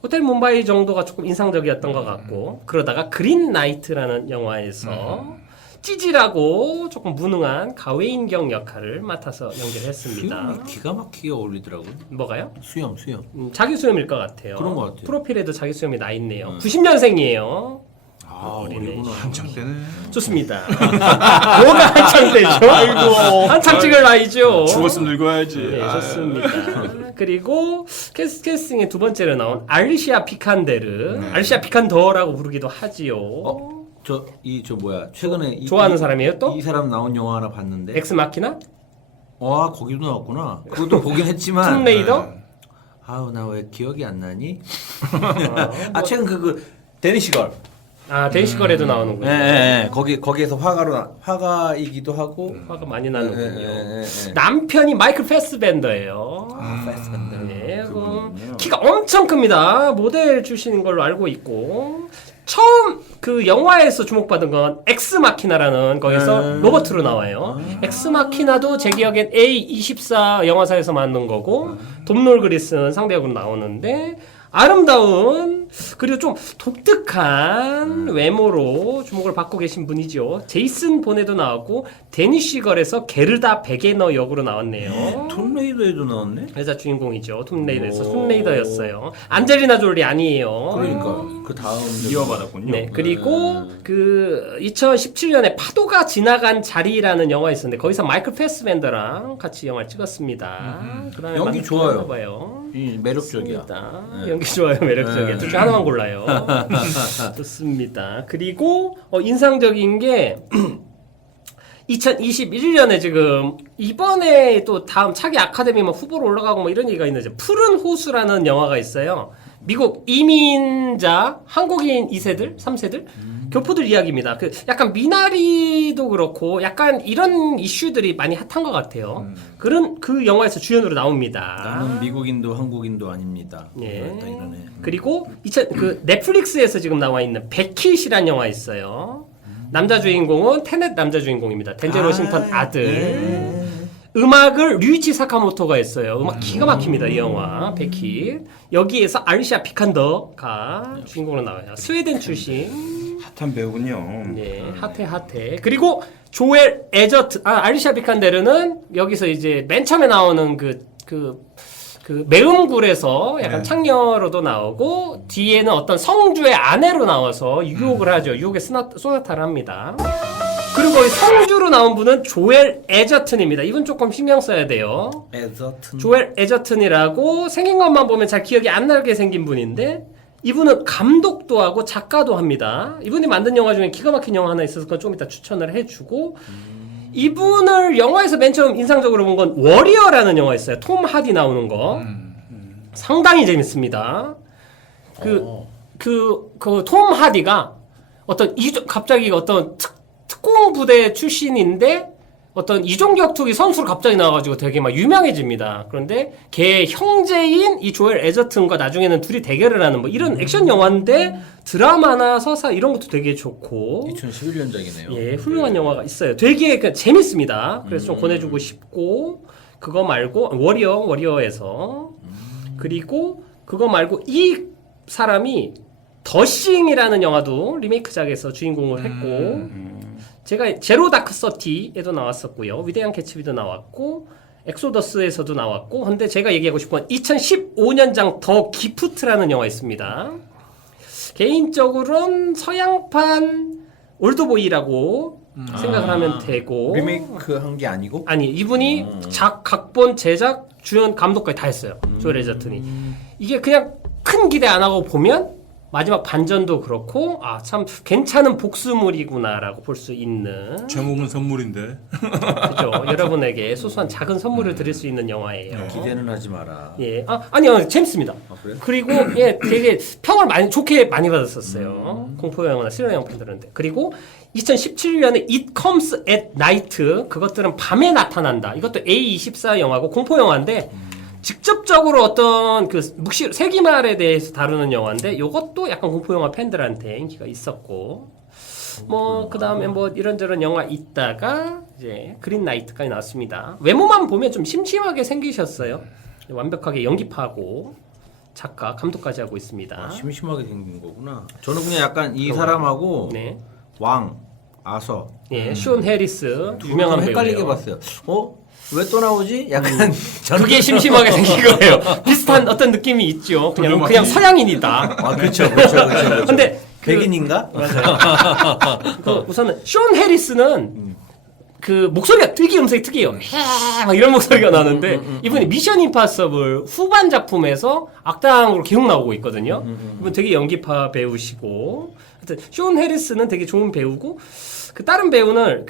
호텔 뭄바이 정도가 조금 인상적이었던 것 같고 그러다가 그린 나이트라는 영화에서 찌질하고 조금 무능한 가웨인경 역할을 맡아서 연기했습니다. 수염이 기가 막히게 어울리더라고요. 뭐가요? 수염. 자기 수염일 것 같아요. 그런 것 같아요. 프로필에도 자기 수염이 나 있네요. 90년생이에요. 어리네. 한창 때는 좋습니다. 뭐가 한창 되죠? 아이고. 한창 찍을 나이죠. 죽었으면 늙어야지. 네, 좋습니다. 그리고 캐스팅의 두 번째로 나온 알리시아 피칸데르, 알리시아 피칸더라고 부르기도 하지요. 저 뭐야 최근에 좋아하는 사람이에요 또? 이 사람 나온 영화 하나 봤는데. 엑스 마키나? 와 거기도 나왔구나. 그것도 보긴 했지만. 툼레이더? 아우 나 왜 기억이 안 나니? 최근 그 데니시걸. 데이시걸에도 나오는군요. 예. 거기에서 화가이기도 하고. 화가 많이 나는군요. 예. 남편이 마이클 패스벤더예요. 패스밴드. 네, 키가 엄청 큽니다. 모델 출신인 걸로 알고 있고 처음 그 영화에서 주목받은 건 엑스마키나라는 거기서 로버트로 나와요. 엑스마키나도 제 기억엔 A24 영화사에서 만든 거고 돔놀 그리스는 상대역으로 나오는데 아름다운 그리고 좀 독특한 외모로 주목을 받고 계신 분이죠. 제이슨 본에도 나왔고 데니시걸에서 게르다 베게너 역으로 나왔네요. 톰레이더에도 나왔네. 여자 주인공이죠. 톰레이더에서 톰레이더였어요. 안젤리나 졸리 아니에요. 그러니까 그 다음 이어받았군요. 네, 그리고 그 2017년에 파도가 지나간 자리라는 영화 있었는데 거기서 마이클 패스벤더랑 같이 영화를 찍었습니다. 그다음에 연기 좋아요. 봐요. 매력적이야. 연기 좋아요, 매력적이야. 둘 중 하나만 골라요. 좋습니다. 그리고 인상적인 게 2021년에 지금 이번에 또 다음 차기 아카데미 뭐 후보로 올라가고 뭐 이런 얘기가 있는데 푸른 호수라는 영화가 있어요. 미국 이민자 한국인 2세들, 3세들 교포들 이야기입니다. 그 약간 미나리도 그렇고 약간 이런 이슈들이 많이 핫한 것 같아요. 그런 그 영화에서 주연으로 나옵니다. 나는 미국인도 한국인도 아닙니다. 예. 이러네. 그리고 그 넷플릭스에서 지금 나와 있는 백킷이라는 영화 있어요. 남자 주인공은 테넷 남자 주인공입니다. 덴젤 워싱턴 아들. 음악을 류이치 사카모토가 했어요. 음악 기가 막힙니다. 이 영화 백킷. 여기에서 알리시아 피칸더가 주인공으로 나와요. 스웨덴 출신. 핫한 배우군요. 네, 핫해. 그리고 조엘 에저트, 알리샤 비칸데르는 여기서 이제 맨 처음에 나오는 그 매음굴에서 약간 창녀로도 나오고 뒤에는 어떤 성주의 아내로 나와서 유혹을 하죠. 유혹의 소나타를 합니다. 그리고 거기 성주로 나온 분은 조엘 에저튼입니다. 이분 조금 신경 써야 돼요. 에저튼. 조엘 에저튼이라고 생긴 것만 보면 잘 기억이 안 나게 생긴 분인데 이분은 감독도 하고 작가도 합니다. 이분이 만든 영화 중에 기가 막힌 영화 하나 있어서 그건 좀 이따 추천을 해주고 이분을 영화에서 맨 처음 인상적으로 본 건 워리어라는 영화 있어요. 톰 하디 나오는 거. 상당히 재밌습니다. 톰 하디가 갑자기 어떤 특공 부대 출신인데 어떤 이종격투기 선수로 갑자기 나와가지고 되게 막 유명해집니다. 그런데 걔 형제인 이 조엘 에저튼과 나중에는 둘이 대결을 하는 뭐 이런 액션 영화인데 드라마나 서사 이런 것도 되게 좋고 2011년작이네요. 예, 훌륭한 영화가 있어요. 되게 재밌습니다. 그래서 좀 권해주고 싶고 그거 말고 워리어에서 그리고 그거 말고 이 사람이 더싱이라는 영화도 리메이크작에서 주인공을 했고 제가 제로 다크 서티에도 나왔었고요. 위대한 개츠비도 나왔고 엑소더스에서도 나왔고 근데 제가 얘기하고 싶은 건 2015년장 더 기프트라는 영화 있습니다. 개인적으로는 서양판 올드보이라고 생각을 하면 되고 리메이크 한 게 아니고? 아니 이분이 각본, 제작, 주연, 감독까지 다 했어요. 조엘 에저튼이. 이게 그냥 큰 기대 안 하고 보면 마지막 반전도 그렇고 참 괜찮은 복수물이구나라고 볼 수 있는 제목은 선물인데. 그죠. 여러분에게 소소한 작은 선물을 드릴 수 있는 영화예요. 기대는 하지 마라. 예, 아니요 재밌습니다. 그래요? 그리고 예, 되게 평을 좋게 많이 받았었어요. 공포 영화나 스릴러 영화 팬들한테. 그리고 2017년에 It Comes at Night 그것들은 밤에 나타난다. 이것도 A24 영화고 공포 영화인데. 직접적으로 어떤 세기말에 대해서 다루는 영화인데 이것도 약간 공포 영화 팬들한테 인기가 있었고 그 다음에 이런저런 영화 있다가 이제 그린 나이트까지 나왔습니다. 외모만 보면 좀 심심하게 생기셨어요. 완벽하게 연기파고 작가 감독까지 하고 있습니다. 심심하게 생긴 거구나. 저는 그냥 약간 이 사람하고 네, 아서 예, 숀 해리스 두 명한 헷갈리게 배우예요. 봤어요. 왜 또 나오지? 약간 그게 심심하게 생긴 거예요. 비슷한 어떤 느낌이 있죠. 그냥 서양인이다. 그렇죠. 근데 백인인가? 우선은 숀 해리스는 목소리가 음색이 특이해요. 막 이런 목소리가 나는데 이분이 미션 임파서블 후반 작품에서 악당으로 계속 나오고 있거든요. 이분 되게 연기파 배우시고 하여튼 숀 해리스는 되게 좋은 배우고 다른 배우는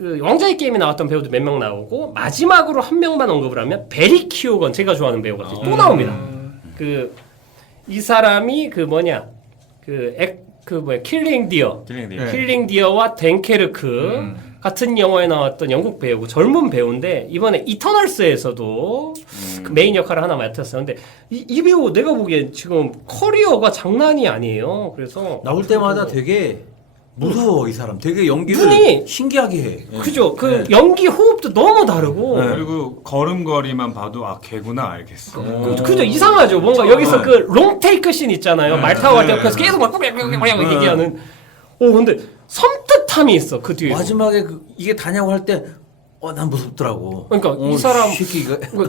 왕자의 게임에 나왔던 배우도 몇 명 나오고 마지막으로 한 명만 언급을 하면 베리 키오건 제가 좋아하는 배우가 또 나옵니다. 이 사람이 킬링 디어와 덴케르크 같은 영화에 나왔던 영국 배우고 젊은 배우인데 이번에 이터널스에서도 메인 역할을 하나 맡았어요. 근데 이 배우 내가 보기엔 지금 커리어가 장난이 아니에요. 그래서 나올 때마다 되게 무서워 이 사람. 되게 연기를 눈이 신기하게 해. 그죠? 연기 호흡도 너무 다르고 그리고 걸음걸이만 봐도 걔구나 알겠어. 그죠? 이상하죠. 뭔가 여기서 롱테이크 씬 있잖아요. 말 타고 갈 때 옆에서 계속 막 얘기하는. 근데 섬뜩함이 있어 그 뒤에. 마지막에 이게 다냐고 할 때 난 무섭더라고. 그러니까 이 사람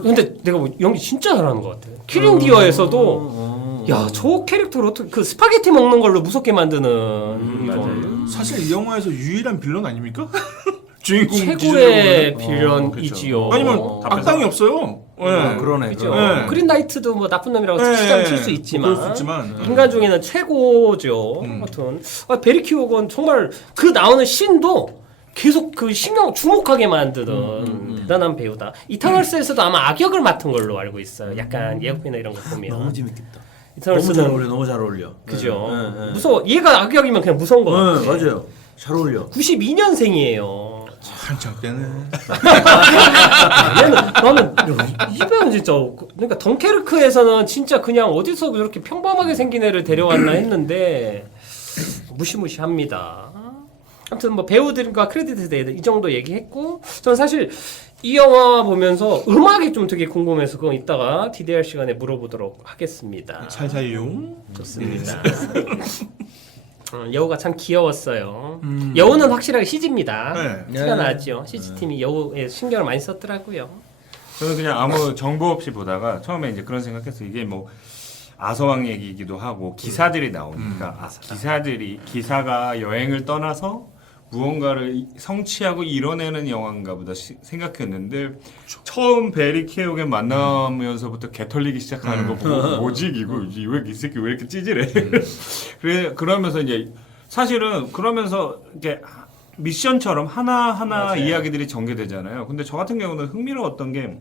근데 내가 연기 진짜 잘하는 것 같아. 킬링 디어에서도 야, 저 캐릭터를 어떻게 스파게티 먹는 걸로 무섭게 만드는 맞아요. 사실 이 영화에서 유일한 빌런 아닙니까? 주인공 최고의 빌런이지요. 아니면 악당이 없어요. 그러네. 그죠. 네. 그린 나이트도 나쁜 놈이라고 치장 칠 수 있지만, 인간 중에는 최고죠. 아무튼 베리 키오건 정말 나오는 씬도 계속 주목하게 만드는 대단한 배우다. 이터널스에서도 아마 악역을 맡은 걸로 알고 있어요. 약간 예고편이나 이런 거 보면 너무 재밌겠다. 이터널스는 너무 잘 어울려. 그죠. 무서워. 얘가 악역이면 그냥 무서운 거 같아. 맞아요. 잘 어울려. 92년생이에요. 한창 때는. 나는 이 배우는 진짜 그러니까 덩케르크에서는 진짜 그냥 어디서 그렇게 평범하게 생긴 애를 데려왔나 했는데 무시무시합니다. 아무튼 배우들과 크레디트 대회 이 정도 얘기했고 저는 사실 이 영화 보면서 음악이 좀 되게 궁금해서 그건 이따가 DDR 시간에 물어보도록 하겠습니다. 살살용. 좋습니다. 여우가 참 귀여웠어요. 여우는 확실하게 CG입니다. 네. 티가 나죠. CG팀이 여우에 신경을 많이 썼더라고요. 저는 그냥 아무 정보 없이 보다가 처음에 이제 그런 생각했어요. 이게 뭐 아서왕 얘기이기도 하고 기사들이 나오니까 기사가 여행을 떠나서 무언가를 성취하고 이뤄내는 영화인가 보다 생각했는데 처음 베리 케오겐 만나면서부터 개털리기 시작하는 거 보고 뭐지 이거 왜 이 새끼 왜 이렇게 찌질해 그러면서 이제 사실은 그러면서 이렇게 미션처럼 하나하나 맞아요. 이야기들이 전개되잖아요. 근데 저 같은 경우는 흥미로웠던 게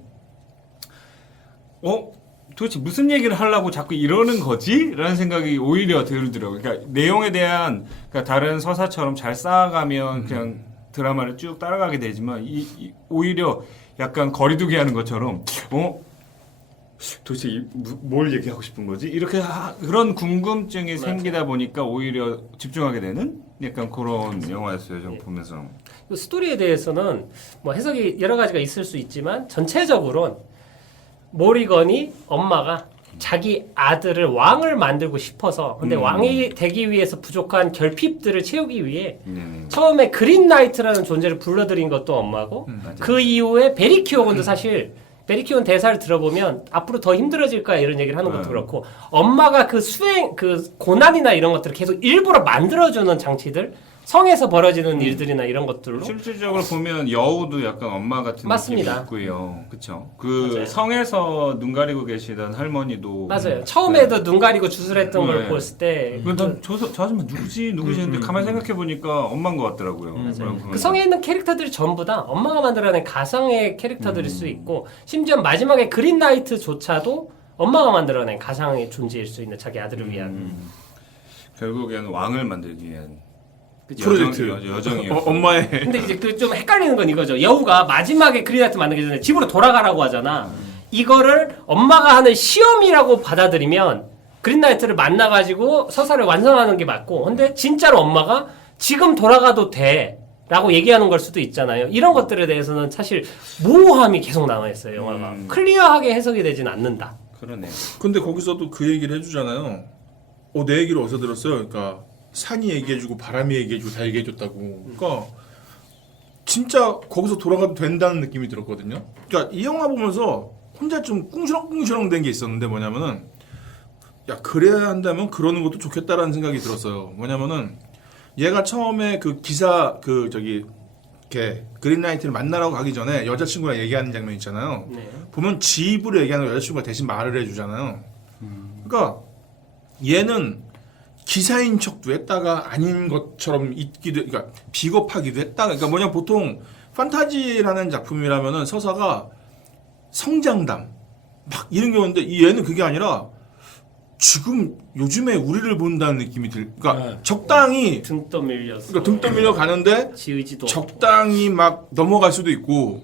도대체 무슨 얘기를 하려고 자꾸 이러는 거지? 라는 생각이 오히려 들더라고요. 그러니까 내용에 대한 그러니까 다른 서사처럼 잘 쌓아가면 그냥 드라마를 쭉 따라가게 되지만 오히려 약간 거리두기 하는 것처럼 도대체 뭘 얘기하고 싶은 거지? 이렇게 그런 궁금증이 생기다 보니까 오히려 집중하게 되는 약간 그런 영화였어요. 저 보면서. 그 스토리에 대해서는 뭐 해석이 여러 가지가 있을 수 있지만 전체적으로는 모리건이 엄마가 자기 아들을 왕을 만들고 싶어서 근데 왕이 되기 위해서 부족한 결핍들을 채우기 위해 처음에 그린나이트라는 존재를 불러들인 것도 엄마고 그 이후에 베리키오건도 사실 베리키오건 대사를 들어보면 앞으로 더 힘들어질 거야 이런 얘기를 하는 것도 그렇고 엄마가 그 고난이나 이런 것들을 계속 일부러 만들어주는 장치들 성에서 벌어지는 일들이나 이런 것들로 실질적으로 보면 여우도 약간 엄마 같은 맞습니다. 느낌이 있고요. 그렇죠. 그 맞아요. 성에서 눈 가리고 계시던 할머니도 맞아요. 처음에도 눈 가리고 주술했던 걸 네. 봤을 때 저 아줌마 누구지 했는데 가만히 생각해 보니까 엄마인 것 같더라고요. 그 성에 있는 캐릭터들이 전부 다 엄마가 만들어낸 가상의 캐릭터들일 수 있고 심지어 마지막에 그린나이트조차도 엄마가 만들어낸 가상의 존재일 수 있는 자기 아들을 위한 결국에는 왕을 만들기 위한 프로젝트 여정이요. 엄마의 근데 이제 그 좀 헷갈리는 건 이거죠. 여우가 마지막에 그린나이트 만들기 전에 집으로 돌아가라고 하잖아. 이거를 엄마가 하는 시험이라고 받아들이면 그린나이트를 만나가지고 서사를 완성하는 게 맞고 근데 진짜로 엄마가 지금 돌아가도 돼 라고 얘기하는 걸 수도 있잖아요. 이런 것들에 대해서는 사실 모호함이 계속 남아있어요. 영화가 클리어하게 해석이 되진 않는다. 그러네. 근데 거기서도 그 얘기를 해주잖아요. 내 얘기를 어디서 들었어요? 그러니까 산이 얘기해주고 바람이 얘기해주고 다 얘기해줬다고. 그러니까 진짜 거기서 돌아가도 된다는 느낌이 들었거든요. 그러니까 이 영화 보면서 혼자 좀 꿍시렁꿍시렁 된 게 있었는데 뭐냐면은 그래야 한다면 그러는 것도 좋겠다라는 생각이 들었어요. 뭐냐면은 얘가 처음에 그 기사 걔 그린나이트를 만나라고 가기 전에 여자친구랑 얘기하는 장면 있잖아요. 네. 보면 지 입으로 얘기하는 거 여자친구가 대신 말을 해주잖아요. 그러니까 얘는 기사인 척도 했다가 아닌 것처럼 있기도, 그러니까 비겁하기도 했다가, 그러니까 뭐냐 보통 판타지라는 작품이라면은 서사가 성장담 막 이런 경우인데 얘는 그게 아니라 지금 요즘에 우리를 본다는 느낌이 그러니까 적당히 등 떠밀려서 그러니까 등 떠밀려 가는데 지의지도 적당히 막 넘어갈 수도 있고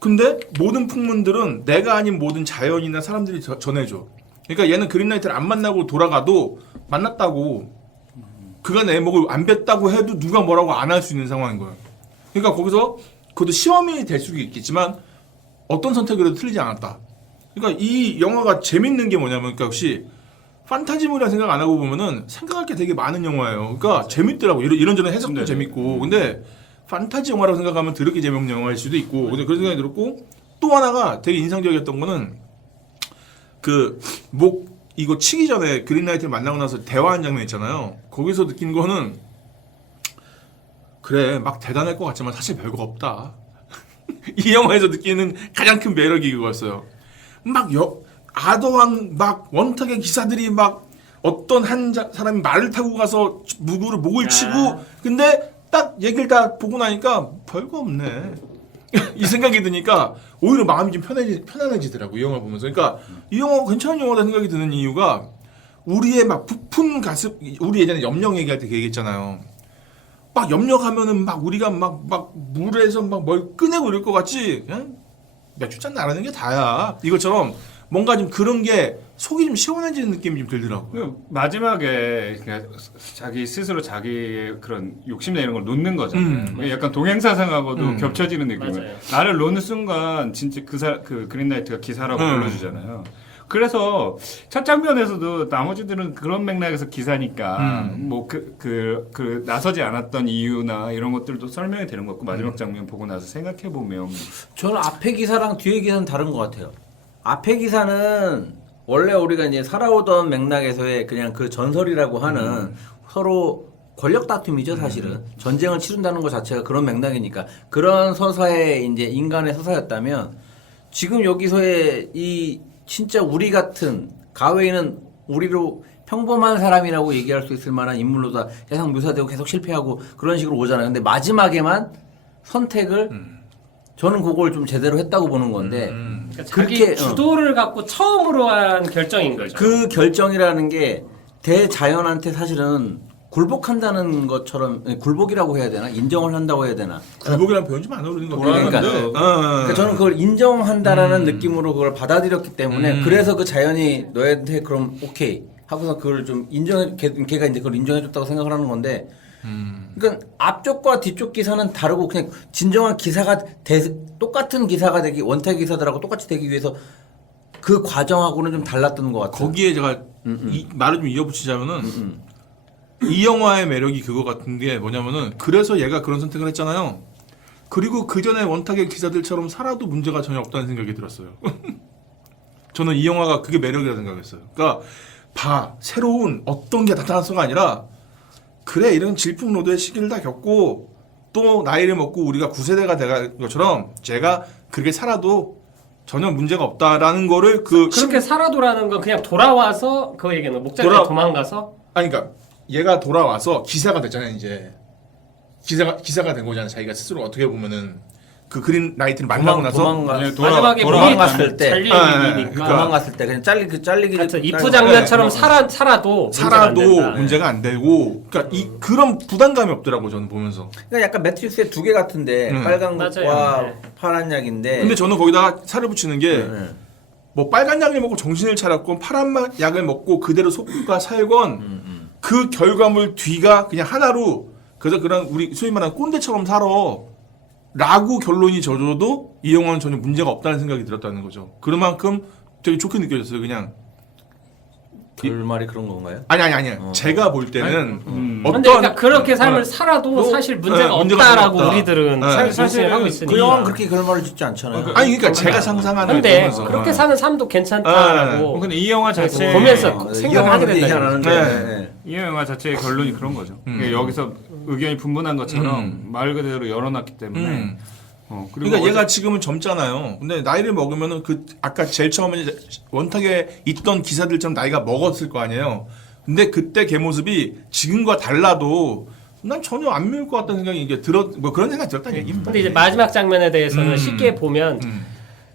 근데 모든 풍문들은 내가 아닌 모든 자연이나 사람들이 전해줘. 그러니까 얘는 그린라이트를 안 만나고 돌아가도 만났다고 그가 내 목을 안 뱉다고 해도 누가 뭐라고 안 할 수 있는 상황인 거예요. 그러니까 거기서 그것도 시험이 될 수도 있겠지만 어떤 선택을 해도 틀리지 않았다. 그러니까 이 영화가 재밌는 게 뭐냐면 그러니까 역시 판타지물이라 생각 안 하고 보면은 생각할 게 되게 많은 영화예요. 그러니까 재밌더라고. 이런저런 해석도 네. 재밌고. 근데 판타지 영화라고 생각하면 더럽게 재미없는 영화일 수도 있고. 근데 그런 생각이 들었고 또 하나가 되게 인상적이었던 거는 이거 치기 전에 그린라이트를 만나고 나서 대화하는 장면 있잖아요. 거기서 느낀 거는 그래 막 대단할 것 같지만 사실 별거 없다. 이 영화에서 느끼는 가장 큰 매력이 그거였어요. 아더왕 원탁의 기사들이 막 어떤 사람이 말을 타고 가서 목을 치고 근데 딱 얘기를 다 보고 나니까 별거 없네. 이 생각이 드니까 오히려 마음이 좀 편안해지더라고 이 영화 보면서. 그러니까 이 영화가 괜찮은 영화다 생각이 드는 이유가 우리의 막 부푼 가슴, 우리 예전에 염력 얘기할 때 그 얘기했잖아요. 막 염력하면은 막 우리가 막 물에서 막 뭘 꺼내고 이럴 것 같지. 그냥 맥주잔 나르는 게 다야. 이것처럼 뭔가 좀 그런 게 속이 좀 시원해지는 느낌이 좀 들더라고요. 마지막에 그냥 자기 스스로 자기의 그런 욕심이나 이런 걸 놓는 거잖아요. 약간 동행사상하고도 겹쳐지는 느낌이에요. 맞아요. 나를 놓는 순간 진짜 그 그린라이트가 기사라고 불러주잖아요. 그래서 첫 장면에서도 나머지들은 그런 맥락에서 기사니까 뭐 나서지 않았던 이유나 이런 것들도 설명이 되는 것 같고 마지막 장면 보고 나서 생각해 보면 저는 앞에 기사랑 뒤에 기사는 다른 것 같아요. 앞에 기사는 원래 우리가 이제 살아오던 맥락에서의 그냥 그 전설이라고 하는 서로 권력 다툼이죠, 사실은. 전쟁을 치른다는 것 자체가 그런 맥락이니까. 그런 서사의 이제 인간의 서사였다면 지금 여기서의 이 진짜 우리 같은 가웨이는 우리로 평범한 사람이라고 얘기할 수 있을 만한 인물로다 계속 묘사되고 계속 실패하고 그런 식으로 오잖아요. 근데 마지막에만 선택을 저는 그걸 좀 제대로 했다고 보는 건데 그러니까 자기 주도를 갖고 처음으로 한 결정인 거죠. 그 결정이라는 게 대자연한테 사실은 굴복한다는 것처럼 굴복이라고 해야 되나 인정을 한다고 해야 되나 굴복이라는 표현 좀 안 어울리는 것 같아요. 그러니까 저는 그걸 인정한다라는 느낌으로 그걸 받아들였기 때문에 그래서 그 자연이 너한테 그럼 오케이 하고서 그걸 좀 인정해 걔가 이제 그걸 인정해줬다고 생각을 하는 건데 그러니까 앞쪽과 뒤쪽 기사는 다르고 그냥 진정한 기사가 똑같은 기사가 되기 원태 기사들하고 똑같이 되기 위해서 그 과정하고는 좀 달랐던 것 같아요. 거기에 제가 말을 좀 이어붙이자면은 이 영화의 매력이 그거 같은 게 뭐냐면은 그래서 얘가 그런 선택을 했잖아요. 그리고 그 전에 원탁의 기사들처럼 살아도 문제가 전혀 없다는 생각이 들었어요. 저는 이 영화가 그게 매력이라고 생각했어요. 그러니까 새로운 어떤 게 나타났어가 아니라 그래 이런 질풍노도의 시기를 다 겪고 또 나이를 먹고 우리가 9세대가 된 것처럼 제가 그렇게 살아도 전혀 문제가 없다라는 거를 그렇게 살아도라는 건 그냥 돌아와서 그 얘기는 목장에 도망가서 아니 그러니까 얘가 돌아와서 기사가 됐잖아요. 이제 기사가 된 거잖아요. 자기가 스스로 어떻게 보면은 그 그린 라이트를 만나고 나서 마지막에 도망갔을 때 잘리니까 도망갔을 때 그냥 잘리기 그렇죠. 이프 장면처럼 살아도 문제가 안 되고 그러니까 그런 부담감이 없더라고 저는 보면서. 그러니까 약간 매트릭스의 두 개 같은데 빨간 것과 파란 약인데 근데 저는 거기다가 살을 붙이는 게 뭐 빨간 약을 먹고 정신을 차렸건 파란 약을 먹고 그대로 속과 살건 그 결과물 뒤가 그냥 하나로 그래서 그런 우리 소위 말하는 꼰대처럼 살아 라고 결론이 져줘도 이 영화는 전혀 문제가 없다는 생각이 들었다는 거죠. 그만큼 되게 좋게 느껴졌어요. 그냥 결말이 그런 건가요? 아니요. 제가 볼 때는 근데 그러니까 그렇게 삶을 살아도 사실 문제가 없다라고 우리들은 사실 하고 있으니까 그 영화는 그렇게 결말을 짓지 않잖아요. 아니 그러니까 제가 상상하는 근데 그렇게 사는 삶도 괜찮다라고 근데 이 영화 자체 보면서 생각하게 된다. 이 영화 자체의 결론이 그런 거죠. 그러니까 여기서 의견이 분분한 것처럼 말 그대로 열어놨기 때문에 그리고 그러니까 얘가 지금은 젊잖아요. 근데 나이를 먹으면은 아까 제일 처음에 원탁에 있던 기사들처럼 나이가 먹었을 거 아니에요. 근데 그때 걔 모습이 지금과 달라도 난 전혀 안 미울 것 같다는 생각이 이게 뭐 그런 생각이 들었다는 얘기입니다. 근데 이제 마지막 장면에 대해서는 쉽게 보면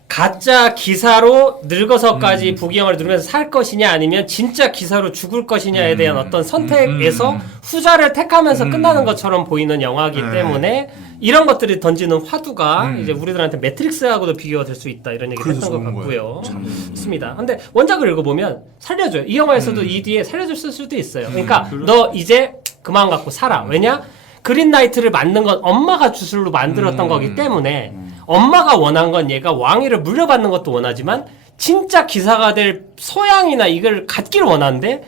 가짜 기사로 늙어서까지 부귀영화를 누리면서 살 것이냐 아니면 진짜 기사로 죽을 것이냐에 대한 어떤 선택에서 후자를 택하면서 끝나는 것처럼 보이는 영화이기 때문에 이런 것들이 던지는 화두가 이제 우리들한테 매트릭스하고도 비교가 될 수 있다 이런 얘기를 했던 것 같고요. 있습니다. 근데 원작을 읽어보면 살려줘요. 이 영화에서도 이 뒤에 살려줬을 수도 있어요. 그러니까 너 이제 그만 갖고 살아. 왜냐? 그린라이트를 만든 건 엄마가 주술로 만들었던 거기 때문에 엄마가 원한 건 얘가 왕위를 물려받는 것도 원하지만 진짜 기사가 될 소양이나 이걸 갖기를 원하는데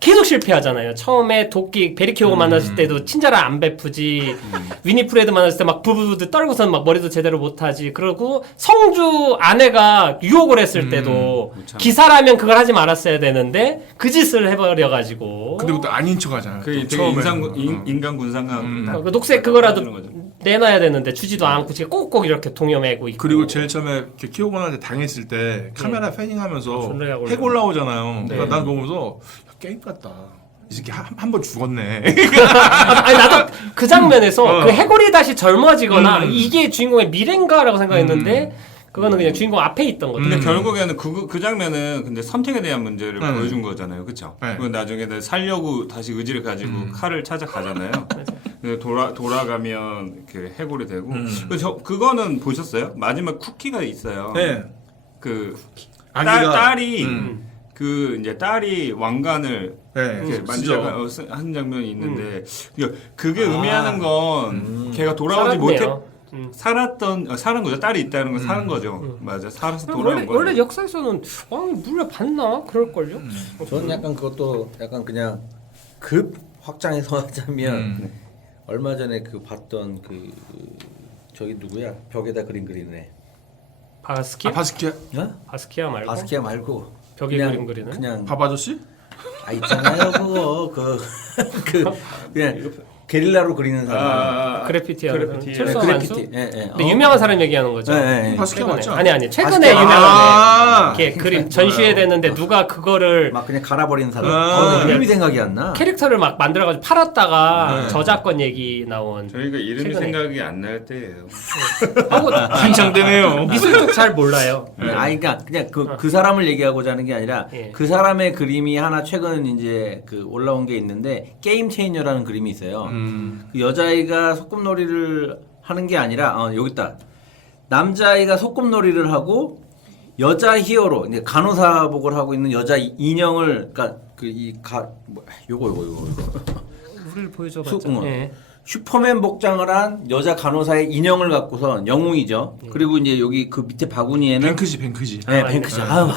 계속 실패하잖아요. 처음에 도끼 베리키오고 만났을 때도 친절을 안 베푸지. 위니프레드 만났을 때 막 부부부 떨고선 막 머리도 제대로 못하지. 그러고 성주 아내가 유혹을 했을 때도 기사라면 그걸 하지 말았어야 되는데 그 짓을 해버려가지고. 근데 그것도 아닌 척하잖아. 그 되게 인간 군상감. 그 녹색 그거라도 내놔야 되는데 주지도 않고 지금 꼭꼭 이렇게 동여매고 있고. 그리고 제일 처음에 키오건한테 당했을 때 카메라 패닝하면서 핵 올라오잖아요. 그러니까 난 보면서 게임 같다. 이 새끼 한 번 죽었네. 아니 나도 그 장면에서 그 해골이 다시 젊어지거나 이게 주인공의 미래인가라고 생각했는데 그거는 그냥 주인공 앞에 있던 거죠. 근데 결국에는 그 장면은 근데 선택에 대한 문제를 보여준 거잖아요, 그렇죠? 네. 그 나중에는 살려고 다시 의지를 가지고 칼을 찾아가잖아요. 근데 돌아가면 그 해골이 되고. 그거는 보셨어요? 마지막 쿠키가 있어요. 네. 그 아기가 딸이 그 이제 딸이 왕관을 이렇게 만지다가 한 장면이 있는데 그게 의미하는 건 걔가 돌아오지 살았네요. 사는 거죠. 딸이 있다는 건 사는 거죠. 맞아. 살아서 돌아온 거죠. 원래 역사에서는 물려받나 그럴걸요? 저는 약간 그것도 약간 그냥 급 확장해서 하자면 얼마 전에 그 봤던 저기 누구야 벽에다 그리는 애. 바스키아? 바스키아? 어? 바스키아 말고? 바스키아 말고 벽에 그냥- 그림 그리는? 그냥 밥 아저씨? 있잖아요 그거 그냥 게릴라로 그리는 사람. 그래피티 하는 그래피티. 철수한 만수? 그래피티. 예. 근데 유명한 사람 얘기하는 거죠. 바스키아 최근에. 맞죠? 아니 최근에 바스키아. 유명한 애. 이렇게 그림 전시회 됐는데 누가 그거를 막 그냥 갈아버리는 사람. 아. 이름이 생각이 안 나. 캐릭터를 막 만들어가지고 팔았다가 저작권 얘기 나온. 저희가 이름이 최근에. 생각이 안 날 때예요. 하고 한창되네요. 미술 쪽 잘 몰라요. 그러니까 그냥 그 사람을 얘기하고자 하는 게 아니라 예. 그 사람의 그림이 하나 최근 이제 그 올라온 게 있는데 게임 체인저라는 그림이 있어요. 그 여자아이가 소꿉놀이를 하는 게 아니라 여기 있다. 남자아이가 소꿉놀이를 하고 여자 히어로 이제 간호사복을 하고 있는 여자 인형을 그러니까 요거 우리를 보여줘봤자. 수긍은. 예. 슈퍼맨 복장을 한 여자 간호사의 인형을 갖고선 영웅이죠. 그리고 이제 여기 그 밑에 바구니에는 뱅크시. 네, 뱅크시. 아유,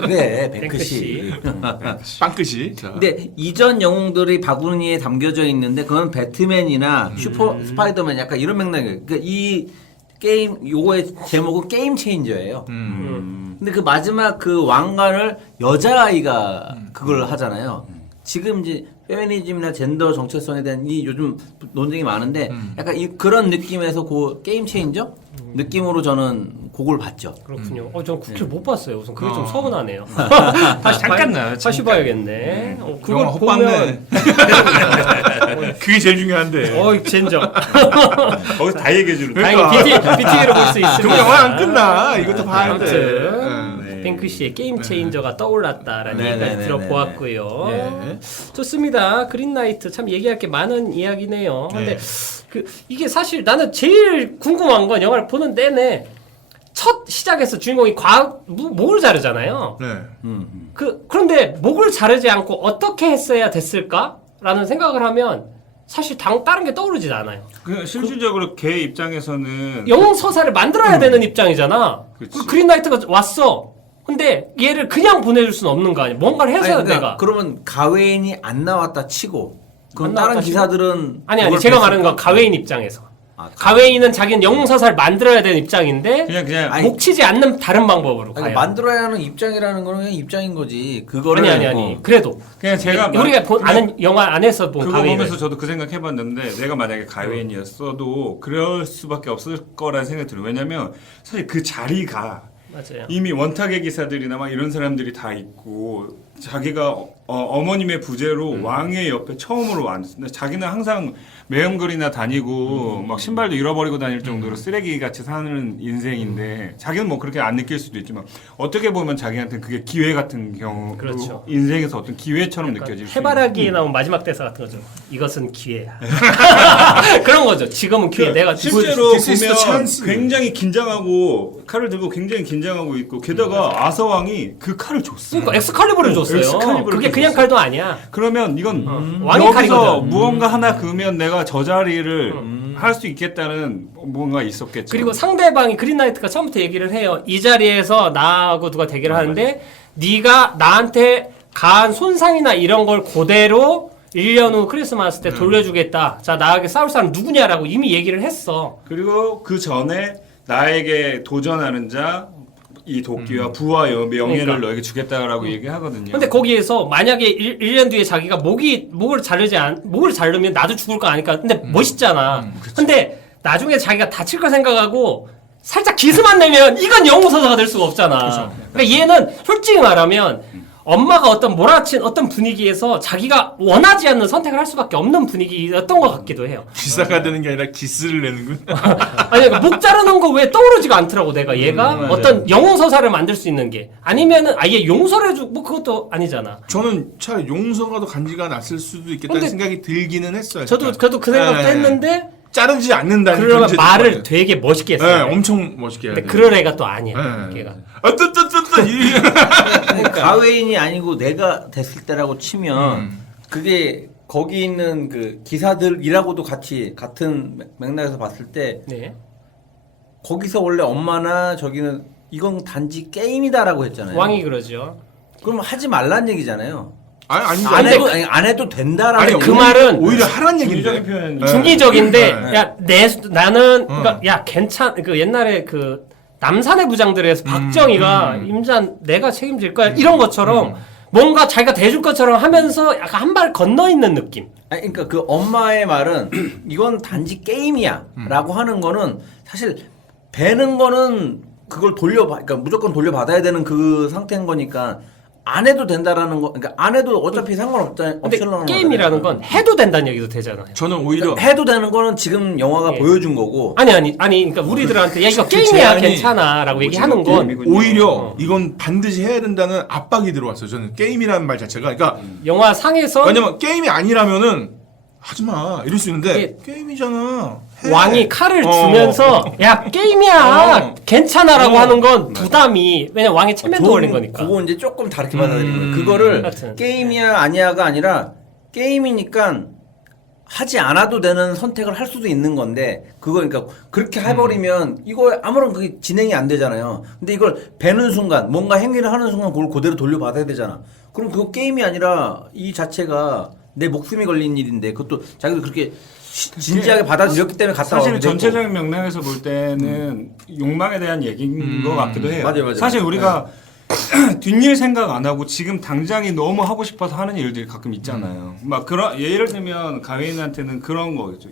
그래, 뱅크시. 빵크시. 자. 근데 이전 영웅들이 바구니에 담겨져 있는데 그건 배트맨이나 슈퍼 스파이더맨 약간 이런 맥락이에요. 그러니까 이 게임 요거의 제목은 게임 체인저예요. 근데 그 마지막 그 왕관을 여자아이가 그걸 하잖아요. 지금 이제 페미니즘이나 젠더 정체성에 대한 이 요즘 논쟁이 많은데 약간 그런 느낌에서 그 게임 체인저 느낌으로 저는 곡을 봤죠. 그렇군요. 전 국회 못 봤어요. 우선 그게 좀 서운하네요. 잠깐 나요, 다시 잠깐. 봐야겠네. 그걸 영화 헛방네. 그게 제일 중요한데. 젠장. 거기서 다 얘기해 주는 다행히 BTV로 볼 수 있습니다. 그럼 영화 안 끝나. 이것도 봐야 돼. 아무튼 네. 뱅크시의 게임 체인저가 떠올랐다라는 네, 얘기까지 네, 네, 들어보았고요. 네. 좋습니다. 그린라이트 참 얘기할 게 많은 이야기네요. 근데 이게 사실 나는 제일 궁금한 건 영화를 보는 내내 첫 시작에서 주인공이 목을 자르잖아요. 네. 그런데 목을 자르지 않고 어떻게 했어야 됐을까라는 생각을 하면 사실 다른 게 떠오르질 않아요. 실질적으로 걔 입장에서는 영웅 서사를 만들어야 되는 입장이잖아. 그치. 그 그린라이트가 왔어. 근데 얘를 그냥 보내줄 수는 없는 거 아니야. 뭔가를 해서야 아니, 내가. 그러면 가웨인이 안 나왔다 치고 그럼 안 다른 나왔다 기사들은 아니 그걸 제가 뺐을까? 말하는 건 가웨인 입장에서. 아, 가웨인은 자기는 영웅 서사를 만들어야 되는 입장인데 그냥 아니, 목 치지 않는 다른 방법으로 아니, 가요. 만들어야 하는 입장이라는 거는 그냥 입장인 거지. 그거를 아니. 그래도 그냥 제가 우리가 아는 영화 안에서 본 그거 가웨인. 보면서 저도 그 생각 해봤는데 내가 만약에 가웨인이었어도 그럴 수밖에 없을 거라는 생각이 들어요. 왜냐면 사실 그 자리가 맞아요. 이미 원탁의 기사들이나 막 이런 사람들이 다 있고 자기가 어머님의 부재로 왕의 옆에 처음으로 왔는데 자기는 항상 매음거리나 다니고 막 신발도 잃어버리고 다닐 정도로 쓰레기 같이 사는 인생인데 자기는 뭐 그렇게 안 느낄 수도 있지만 어떻게 보면 자기한테 그게 기회 같은 경우 그렇죠. 인생에서 어떤 기회처럼 느껴질 수 해바라기에 나온 마지막 대사 같은 거죠. 이것은 기회야. 그런 거죠. 지금은 기회. 내가 실제로 This is the 보면 chance. 굉장히 긴장하고 칼을 들고 굉장히 긴장하고 있고 게다가 아서왕이 그 칼을 줬어. 그러니까 엑스칼리버를 줬어요. 엑스칼리버를 그게 그냥 줬어. 칼도 아니야. 그러면 이건 왕의 여기서 칼이거든. 무언가 하나 그으면 내가 저 자리를 할 수 있겠다는 뭔가 있었겠죠. 그리고 상대방이 그린라이트가 처음부터 얘기를 해요. 이 자리에서 나하고 누가 대결을 하는데 네가 나한테 가한 손상이나 이런 걸 그대로 1년 후 크리스마스 때 돌려주겠다. 자, 나에게 싸울 사람 누구냐라고 이미 얘기를 했어. 그리고 그 전에 나에게 도전하는 자, 이 도끼와 부와 명예를 그러니까. 너에게 주겠다라고 얘기하거든요. 근데 거기에서 만약에 1년 뒤에 자기가 목을 자르면 나도 죽을 거 아니까. 근데 멋있잖아. 근데 나중에 자기가 다칠 거 생각하고 살짝 기스만 내면 이건 영웅서사가 될 수가 없잖아. 그러니까 얘는 솔직히 말하면 엄마가 어떤 몰아친 어떤 분위기에서 자기가 원하지 않는 선택을 할 수밖에 없는 분위기였던 것 같기도 해요. 기사가 되는 게 아니라 기스를 내는군. 아니, 목 자르는 거 왜 떠오르지가 않더라고, 내가. 얘가 어떤 영웅서사를 만들 수 있는 게. 아니면은 아예 용서를 해주고, 뭐 그것도 아니잖아. 저는 차라리 용서가 더 간지가 났을 수도 있겠다는 근데 생각이 들기는 했어요. 저도 진짜. 그 생각도 네. 했는데, 자르지 않는다는 그러면 전제도 말을 있거든요. 되게 멋있게 네, 했어요. 엄청 멋있게 해야 근데 돼. 그럴 애가 또 아니야, 네. 걔가. 근데 가웨인이 아니고 내가 됐을 때라고 치면 그게 거기 있는 그 기사들이라고도 같이 같은 맥락에서 봤을 때 네. 거기서 원래 엄마나 저기는 이건 단지 게임이다라고 했잖아요. 왕이 그러죠. 그럼 하지 말란 얘기잖아요. 아니 안 해도 된다라는 아니 그 말은 오히려 하란 얘기인데. 중의적인 표현. 네. 중의적인데 네. 야 나는 그러니까 야 괜찮 그 옛날에 그 남산의 부장들에서 박정희가 임잔 내가 책임질 거야 이런 것처럼 뭔가 자기가 대줄 것처럼 하면서 약간 한 발 건너 있는 느낌. 아니, 그러니까 그 엄마의 말은 이건 단지 게임이야라고 하는 거는 사실 배는 거는 그걸 그러니까 무조건 돌려받아야 되는 그 상태인 거니까 안 해도 된다라는 거. 그러니까 안 해도 어차피 상관없잖아요. 근데 게임이라는 건 해도 된다는 얘기도 되잖아요. 저는 오히려 그러니까 해도 되는 거는 지금 영화가 예. 보여준 거고. 아니 그러니까 우리들한테 야 이거 게임이야 괜찮아라고 얘기하는 건 오히려 이건 반드시 해야 된다는 압박이 들어왔어요. 저는 게임이라는 말 자체가 그러니까 영화 상에서 왜냐면 게임이 아니라면은 하지 마 이럴 수 있는데 이게 게임이잖아. 해. 왕이 칼을 주면서 야 게임이야 괜찮아라고 하는 건 부담이 왜냐면 왕이 체면도 걸린 거니까. 그거 이제 조금 다르게 받아들이는 거예요. 그거를 하여튼. 게임이야 아니야가 아니라 게임이니까 하지 않아도 되는 선택을 할 수도 있는 건데 그거 그러니까 그렇게 해버리면 이거 아무런 그게 진행이 안 되잖아요. 근데 이걸 배는 순간 뭔가 행위를 하는 순간 그걸 그대로 돌려받아야 되잖아. 그럼 그거 게임이 아니라 이 자체가 내 목숨이 걸린 일인데 그것도 자기도 그렇게 진지하게 받아들였기 때문에 갔다 사실 오게 전체적인 맥락에서 볼 때는 욕망에 대한 얘기인 것 같기도 해요. 맞아요. 사실 우리가 뒷일 생각 안 하고 지금 당장이 너무 하고 싶어서 하는 일들이 가끔 있잖아요. 막 그런 예를 들면 가회인한테는 그런 거겠죠.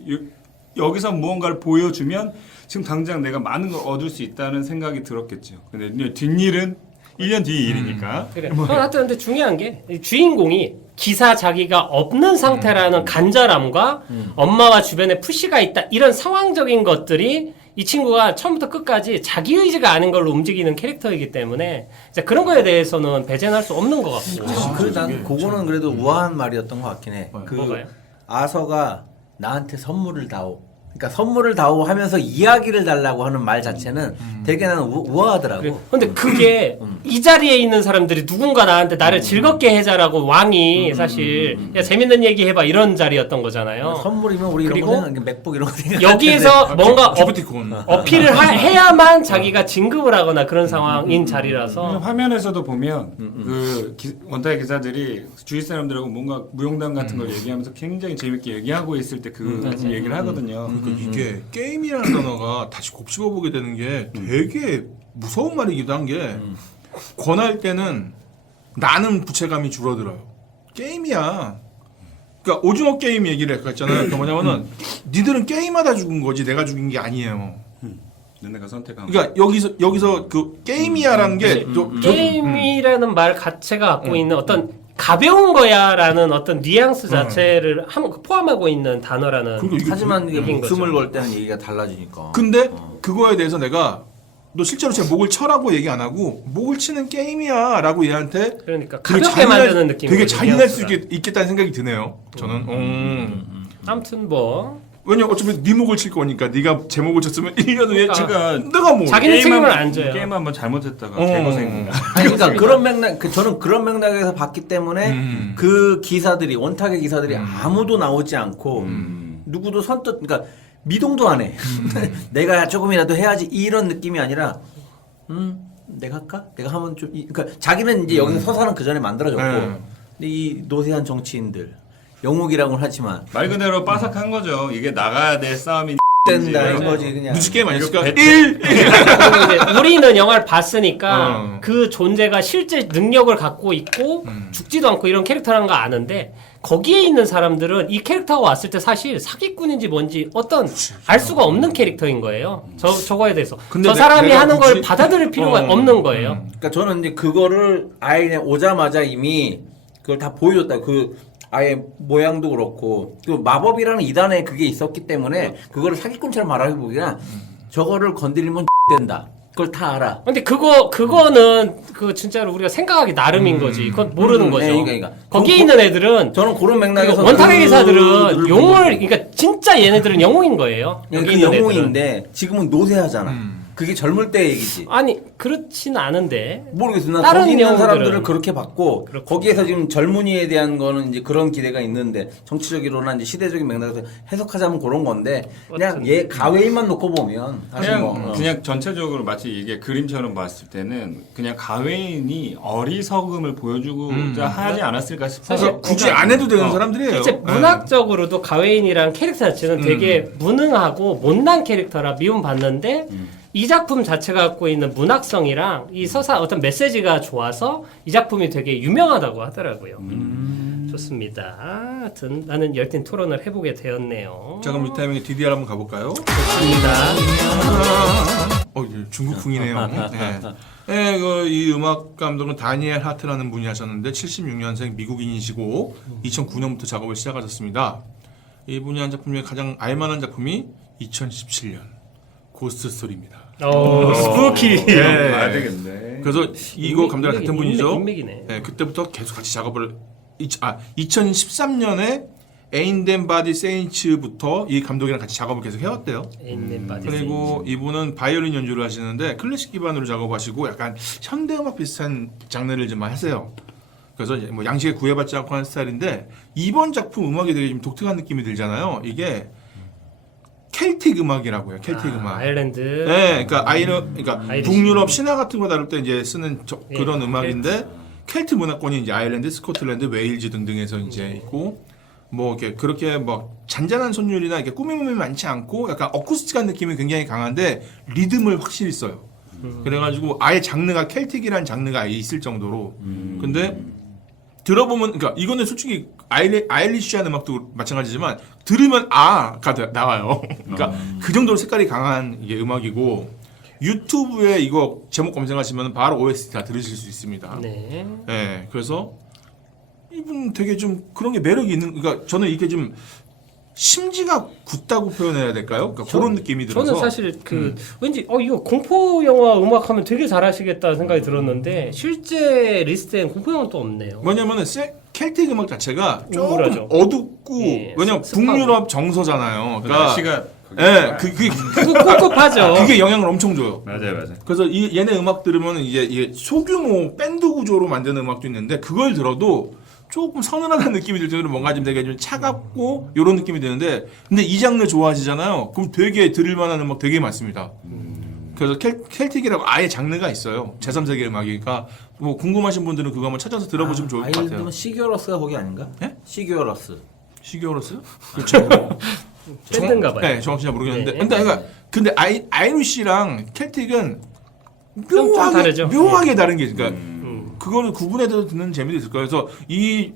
여기서 무언가를 보여주면 지금 당장 내가 많은 걸 얻을 수 있다는 생각이 들었겠죠. 근데 뒷일은 1년 뒤 일이니까. 그래. 하여튼 근데 중요한 게 주인공이 기사 자기가 없는 상태라는 간절함과 엄마와 주변에 푸시가 있다 이런 상황적인 것들이 이 친구가 처음부터 끝까지 자기 의지가 아닌 걸로 움직이는 캐릭터이기 때문에 이제 그런 거에 대해서는 배제할 수 없는 것 같고. 그래 난 그거는 그래도 우아한 말이었던 것 같긴 해. 그 뭐가요? 아서가 나한테 선물을 다오. 그러니까 선물을 다오 하면서 이야기를 달라고 하는 말 자체는 되게 나는 우아하더라고. 그래. 근데 그게 이 자리에 있는 사람들이 누군가 나한테 나를 즐겁게 해자라고 왕이 사실 야 재밌는 얘기 해봐 이런 자리였던 거잖아요. 선물이면 우리 이런 그리고 거 생각, 맥북 이런 거 생각. 여기에서 뭔가 기프티콘. 어필을 해야만 자기가 진급을 하거나 그런 상황인 자리라서 화면에서도 보면 그 원타의 기사들이 주위 사람들하고 뭔가 무용담 같은 걸 얘기하면서 굉장히 재밌게 얘기하고 있을 때 그 얘기를 하거든요. 그러니까 이게 게임이라는 단어가 다시 곱씹어보게 되는 게 되게 무서운 말이기도 한 게 권할 때는 나는 부채감이 줄어들어요. 게임이야. 그러니까 오징어 게임 얘기를 했잖아요. 그 뭐냐면은 니들은 게임하다 죽은 거지 내가 죽인 게 아니에요. 내가 선택한. 그러니까 여기서 그 게임이야라는 게 게임이라는 말 자체가 갖고 있는 어떤 가벼운 거야라는 어떤 뉘앙스 자체를 포함하고 있는 단어라는. 하지만 이게 얘기인 목숨을 거죠. 걸 때는 얘기가 달라지니까. 근데 그거에 대해서 내가 너 실제로 제 목을 쳐라고 얘기 안 하고 목을 치는 게임이야라고 얘한테 그러니까 되게 가볍게 만드는 느낌. 되게 잔인할 수 있겠다는 생각이 드네요. 저는. 아무튼 뭐 왜냐면 어차피 네 목을 칠 거니까 네가 제 목을 쳤으면 1년 후에 그러니까 내가 뭐 자기는 책임을 안 져요. 게임 한번 잘못했다가 개고생. 아니, 그러니까 그런 맥락, 저는 그런 맥락에서 봤기 때문에 그 기사들이 원탁의 기사들이 아무도 나오지 않고 누구도 선뜻 그러니까 미동도 안 해. 내가 조금이라도 해야지 이런 느낌이 아니라 내가 할까? 내가 하면 좀 그러니까 자기는 이제 여기서 서사는 그 전에 만들어졌고 근데 이 노세한 정치인들 영웅이라고는 하지만 말 그대로 빠삭한 거죠. 이게 나가야 될 싸움이 된다 이거지 그냥. 누지 게임 아닐까? 이거 1 우리는 영화를 봤으니까 그 존재가 실제 능력을 갖고 있고 죽지도 않고 이런 캐릭터라는 거 아는데 거기에 있는 사람들은 이 캐릭터가 왔을 때 사실 사기꾼인지 뭔지 어떤 알 수가 없는 캐릭터인 거예요. 저거에 대해서 근데 저 사람이 내가 하는 굳이- 걸 받아들일 필요가 없는 거예요. 그러니까 저는 이제 그거를 아예 그냥 오자마자 이미 그걸 다 보여줬다. 그 아예 모양도 그렇고 그 마법이라는 이단에 그게 있었기 때문에 그거를 사기꾼처럼 말하기보기나 저거를 건드리면 된다. 그걸 다 알아. 근데 그거는 그 진짜로 우리가 생각하기 나름인 거지. 그건 모르는 거죠. 그러니까. 거기에 있는 애들은 저는 그런 맥락에서 원탁의 기사들은 그걸 영웅을 그러니까 진짜 얘네들은 영웅인 거예요. 그 여기 있는 애들은. 영웅인데 지금은 노쇠하잖아. 그게 젊을 때 얘기지. 아니 그렇진 않은데 모르겠어. 난 다른 거기 있는 내용들은 사람들을 그렇게 봤고 그렇군요. 거기에서 지금 젊은이에 대한 거는 이제 그런 기대가 있는데 정치적이로나 이제 시대적인 맥락에서 해석하자면 그런 건데 그냥 얘 가웨이만 놓고 보면 사실 그냥 전체적으로 마치 이게 그림처럼 봤을 때는 그냥 가웨인이 어리석음을 보여주고자 하지 않았을까 싶어서 사실 굳이 안 해도 되는 사람들이에요. 실제 문학적으로도 가웨인이랑 캐릭터 자체는 되게 무능하고 못난 캐릭터라 미움받는데 이 작품 자체가 갖고 있는 문학성이랑 이 서사 어떤 메시지가 좋아서 이 작품이 되게 유명하다고 하더라고요. 좋습니다. 하여튼 나는 열띤 토론을 해보게 되었네요. 자 그럼 이 타이밍에 DDR 한번 가볼까요? 좋습니다. 중국풍이네요. 네, 이 음악 감독은 다니엘 하트라는 분이 하셨는데 76년생 미국인이시고 2009년부터 작업을 시작하셨습니다. 이분이 한 작품 중에 가장 알만한 작품이 2017년 고스트 스토리입니다. 스푸키. 네. 봐야 되겠네. 그래서 이거 감독이랑 같은 분이죠. 인맥이네. 네, 그때부터 계속 같이 작업을 2013년에 에인덴 바디 세인츠부터 이 감독이랑 같이 작업을 계속 해왔대요. 그리고 이분은 바이올린 연주를 하시는데 클래식 기반으로 작업하시고 약간 현대음악 비슷한 장르를 좀 하세요. 그래서 뭐 양식에 구애받지 않고 하는 스타일인데 이번 작품 음악이 되게 좀 독특한 느낌이 들잖아요. 이게 켈틱 음악이라고 해요. 켈틱 음악. 아일랜드. 네, 그러니까 그러니까 아이리시. 북유럽 신화 같은 거 다룰 때 이제 쓰는 예, 그런 음악인데 켈트 문화권이 이제 아일랜드, 스코틀랜드, 웨일즈 등등에서 이제 있고 뭐 이렇게 그렇게 뭐 잔잔한 선율이나 이렇게 꾸밈이 많지 않고 약간 어쿠스틱한 느낌이 굉장히 강한데 리듬을 확실히 써요. 그래가지고 아예 장르가 켈틱이라는 장르가 아예 있을 정도로. 근데 들어보면 그러니까 이거는 솔직히 아일리시한 음악도 마찬가지지만 들으면 아가 나와요. 그러니까 그 정도로 색깔이 강한 이게 음악이고 유튜브에 이거 제목 검색하시면 바로 OST 다 들으실 수 있습니다. 네. 네, 그래서 이분 되게 좀 그런 게 매력이 있는. 그러니까 저는 이게 좀 심지가 굳다고 표현해야 될까요? 그러니까 그런 느낌이 들어서. 저는 사실 왠지 이거 공포 영화 음악하면 되게 잘하시겠다 생각이 들었는데 실제 리스트엔 공포 영화는 또 없네요. 뭐냐면은 켈틱 음악 자체가 조금 우울하죠. 어둡고 예, 왜냐면 습하고. 북유럽 정서잖아요. 그러니까 날씨가 예, 꿉꿉하죠. 그게 영향을 엄청 줘요. 맞아요. 그래서 얘네 음악 들으면 이게 소규모 밴드 구조로 만드는 음악도 있는데 그걸 들어도 조금 서늘한 느낌이 들 정도로 뭔가 좀 되게 좀 차갑고 이런 느낌이 드는데 근데 이 장르 좋아하시잖아요. 그럼 되게 들을만한 음악 되게 많습니다. 그래서 켈틱이라고 아예 장르가 있어요. 제3세계 음악이니까 뭐 궁금하신 분들은 그거 한번 찾아서 들어보시면 좋을 것 같아요. 아일랜드면 시규어러스가 거기 아닌가? 예? 시규어러스. 시기어러스요? 그렇죠. 밴드인가 봐요. 네, 정확히 잘 모르겠는데. 네. 근데 아이리시랑 켈틱은 좀 다르죠. 묘하게 다른 게 그러니까 그거를 구분해서 듣는 재미도 있을 거예요. 그래서 이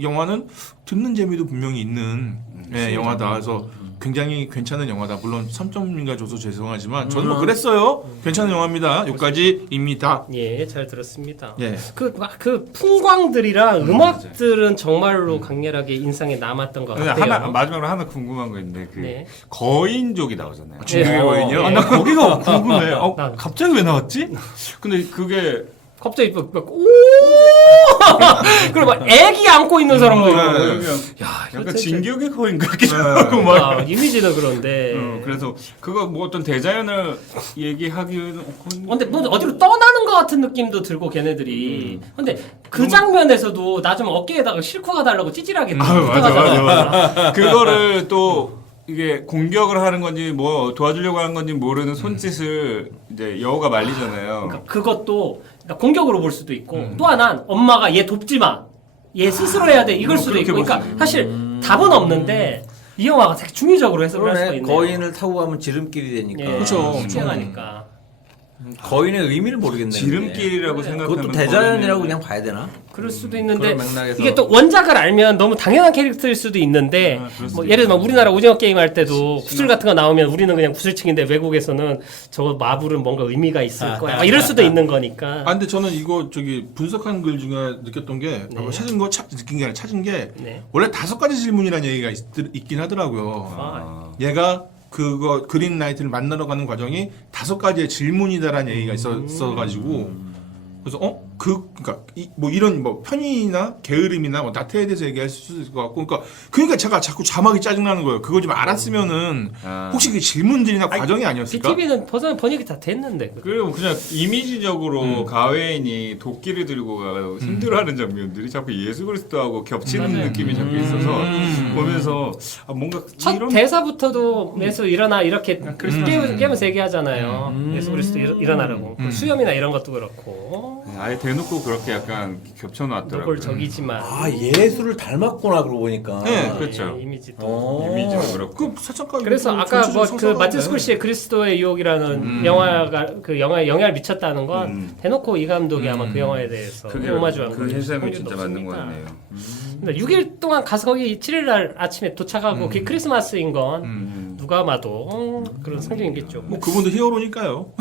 영화는 듣는 재미도 분명히 있는 영화다. 그래서 굉장히 괜찮은 영화다. 물론 3점인가 줘서 죄송하지만 저는 뭐 그랬어요. 괜찮은 영화입니다. 여기까지입니다. 예, 잘 들었습니다. 예. 그 풍광들이랑 음악들은 정말로 강렬하게 인상에 남았던 것 근데 같아요. 마지막으로 하나 궁금한 거 있는데 그 네. 거인족이 나오잖아요. 중국의 거인이요? 나 거기가 궁금해. 난- 갑자기 왜 나왔지? 근데 그게 갑자기 막 오! 그리고 막 애기 안고 있는 사람도 있고. 야, 약간 그렇죠. 진격의 거인 같기도 하고 막. 이미지는 그런데. 그래서 그거 뭐 어떤 대자연을 얘기하기에는 근데 뭐 어디로 떠나는 것 같은 느낌도 들고 걔네들이. 근데 그 장면에서도 나 좀 어깨에다가 싣고 가달라고 찌질하게 부탁하잖아. 그거를 또 이게 공격을 하는 건지 뭐 도와주려고 하는 건지 모르는 손짓을 이제 여우가 말리잖아요. 그러니까 그것도 공격으로 볼 수도 있고 또 하나는 엄마가 얘 돕지 마. 얘 스스로 해야 돼. 이걸 수도 그렇게 있고. 볼 그러니까 수도 사실 답은 없는데 이 영화가 되게 중의적으로 해석을 할 수가 그러네. 있네요. 거인을 타고 가면 지름길이 되니까. 예, 그쵸. 수행하니까. 거인의 의미를 모르겠네. 지름길이라고 생각하면 그것도 대자연이라고 거인은 그냥 봐야 되나? 그럴 수도 있는데 그런 맥락에서. 이게 또 원작을 알면 너무 당연한 캐릭터일 수도 있는데 뭐 예를 들면 우리나라 오징어 게임 할 때도 구슬 같은 거 나오면 우리는 그냥 구슬치기인데 외국에서는 저거 마블은 뭔가 의미가 있을 거야 막 이럴 수도 있는 거니까. 아 근데 저는 이거 분석한 글 중에 느꼈던 게 느낀 게 아니라 찾은 게 네. 원래 5가지 질문이라는 얘기가 있긴 하더라고요. 얘가 그거 그린 나이트를 만나러 가는 과정이 5가지의 질문이다라는 얘기가 있어가지고 그래서 그러니까 뭐 이런 뭐 편의나 게으름이나 뭐 나태에 대해서 얘기할 수도 있을 것 같고, 그러니까 제가 자꾸 자막이 짜증나는 거예요. 그거 좀 알았으면 혹시 그 질문들이나 과정이 아니었을까? BTV는 번역이 다 됐는데. 그리고 그냥 이미지적으로 가웨인이 도끼를 들고 가서 힘들어하는 장면들이 자꾸 예수 그리스도하고 겹치는 느낌이 자꾸 있어서 보면서 뭔가 첫 이런 대사부터도 예수 일어나 이렇게 깨면서 얘기하잖아요. 예수 그리스도 일어나라고. 수염이나 이런 것도 그렇고. 아예 대놓고 그렇게 약간 겹쳐놨더라고요. 누굴 적이지만. 아 예수를 닮았구나 그러고 보니까. 네, 그렇죠. 이미지도. 이미지가 그렇고. 그 살짝가 그래서 아까 뭐 그 마틴 스콜시의 그리스도의 유혹이라는 영화가 그 영화에 영향을 미쳤다는 건 대놓고 이 감독이 아마 그 영화에 대해서 그게 오마주한 그 해석이 진짜 맞는 거 같네요. 근데 6일 동안 가서 거기 7일 날 아침에 도착하고 그게 크리스마스인 건 누가 봐도 그런 상징이겠죠. 뭐 그분도 히어로니까요.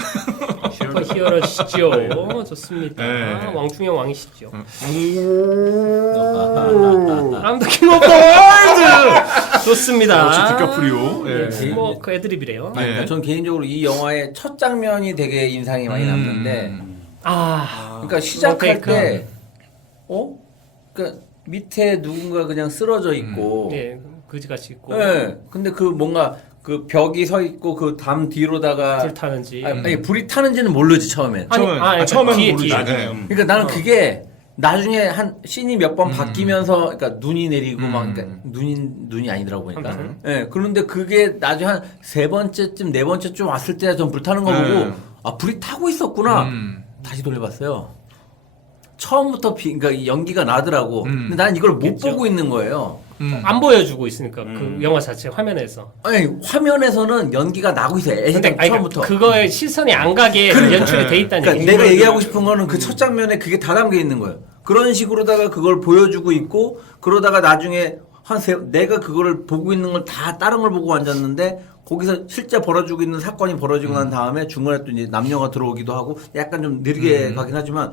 슈퍼 히어로시죠. 좋습니다. 네. 왕중의 왕이시죠. I'm the king of the world. 좋습니다. 역시 디카프리오. 예. 뭐그 애드립이래요. 아니, 그러니까 전 개인적으로 이 영화의 첫 장면이 되게 인상이 많이 남는데, 그러니까 시작할 때, 그러니까 밑에 누군가 그냥 쓰러져 있고, 예, 그지같이 있고 네, 근데 그 뭔가 그 벽이 서 있고 그 담 뒤로다가 불 타는지. 아니 불이 타는지는 모르지 처음엔. 처음에는 뒤에, 모르지. 뒤에. 네. 그러니까 나는 그게 나중에 한 씬이 몇 번 바뀌면서 그러니까 눈이 내리고 막 그러니까 눈이 아니더라고 보니까. 예. 그런데 그게 나중에 한 세 번째쯤 네 번째쯤 왔을 때 좀 불타는 거 보고 아 불이 타고 있었구나. 다시 돌려봤어요. 처음부터 그러니까 이 연기가 나더라고. 근데 난 이걸 못 보고 있는 거예요. 안 보여주고 있으니까 그 영화 자체 화면에서. 아니 화면에서는 연기가 나고 있어요. 근데 아니, 처음부터. 그거에 시선이 안 가게 연출이 돼 있다는 그러니까 얘기. 내가 얘기하고 싶은 거는 그 첫 장면에 그게 다 담겨 있는 거예요. 그런 식으로다가 그걸 보여주고 있고 그러다가 나중에 내가 그거를 보고 있는 걸 다 다른 걸 보고 앉았는데 거기서 실제 벌어지고 있는 사건이 벌어지고 난 다음에 중간에 또 이제 남녀가 들어오기도 하고 약간 좀 느리게 가긴 하지만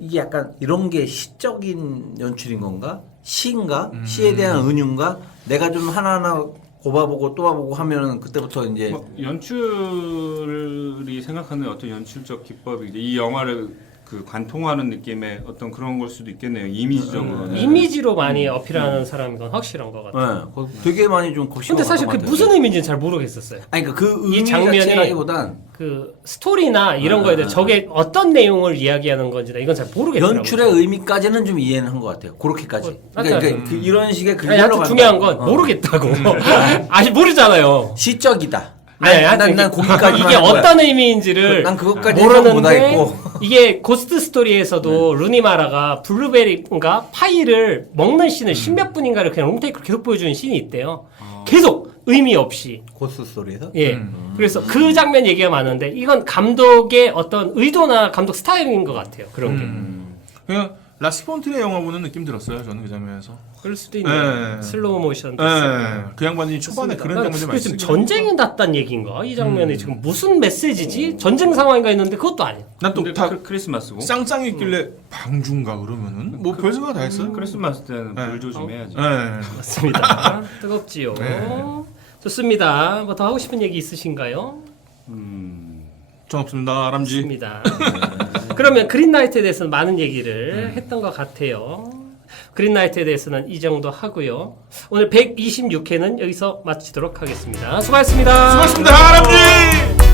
이게 약간 이런 게 시적인 연출인 건가? 시인가? 시에 대한 은유인가? 내가 좀 하나하나 꼽아보고 또 봐보고 하면은 그때부터 이제 연출이 생각하는 어떤 연출적 기법이 이제 이 영화를 그 관통하는 느낌의 어떤 그런 걸 수도 있겠네요. 이미지적으로. 이미지로 많이 어필하는 사람인 건 확실한 것 같아요. 네, 되게 많이 좀 겁심어. 근데 사실 그 무슨 의미인지는 잘 모르겠었어요. 아니 그러니까 그 의미 이 장면이 자체라기보단 그 스토리나 이런 거에 대해 저게 어떤 내용을 이야기하는 건지나 이건 잘 모르겠더라고요. 연출의 의미까지는 좀 이해는 한 것 같아요. 그렇게까지. 그러니까 그 이런 식의 아니, 하여튼 중요한 건 모르겠다고. 아직 모르잖아요. 시적이다. 네, 난 거기까지 이게 어떤 의미인지를 난 그것까지 모르는데 이게 고스트 스토리에서도 루니마라가 블루베리인가 파이를 먹는 씬을 십몇 분인가를 그냥 롱테이크로 계속 보여주는 씬이 있대요. 계속 의미 없이. 고스 스토리에서? 예. 그래서 그 장면 얘기가 많은데 이건 감독의 어떤 의도나 감독 스타일인 것 같아요. 그런 게. 그냥 라스폰트의 영화 보는 느낌 들었어요. 저는 그 장면에서. 그럴 수도 있네요. 네. 슬로우 모션. 그 양반이 초반에 그런 장면들 많이 지금 쓰긴 전쟁이 났단 얘기인가? 이 장면이 지금 무슨 메시지지? 전쟁 상황인가 했는데 그것도 아니야. 난또 근데 다 크리스마스고. 쌍쌍이 있길래 방주인가 그러면은 뭐 별 생각 다 했어요. 크리스마스 때는 불 조심해야지. 네. 맞습니다. 뜨겁지요. 좋습니다. 뭐 더 하고 싶은 얘기 있으신가요? 전 없습니다. 람지. 좋습니다. 그러면 그린라이트에 대해서는 많은 얘기를 했던 것 같아요. 그린라이트에 대해서는 이 정도 하고요. 오늘 126회는 여기서 마치도록 하겠습니다. 수고하셨습니다. 수고하셨습니다. 람지.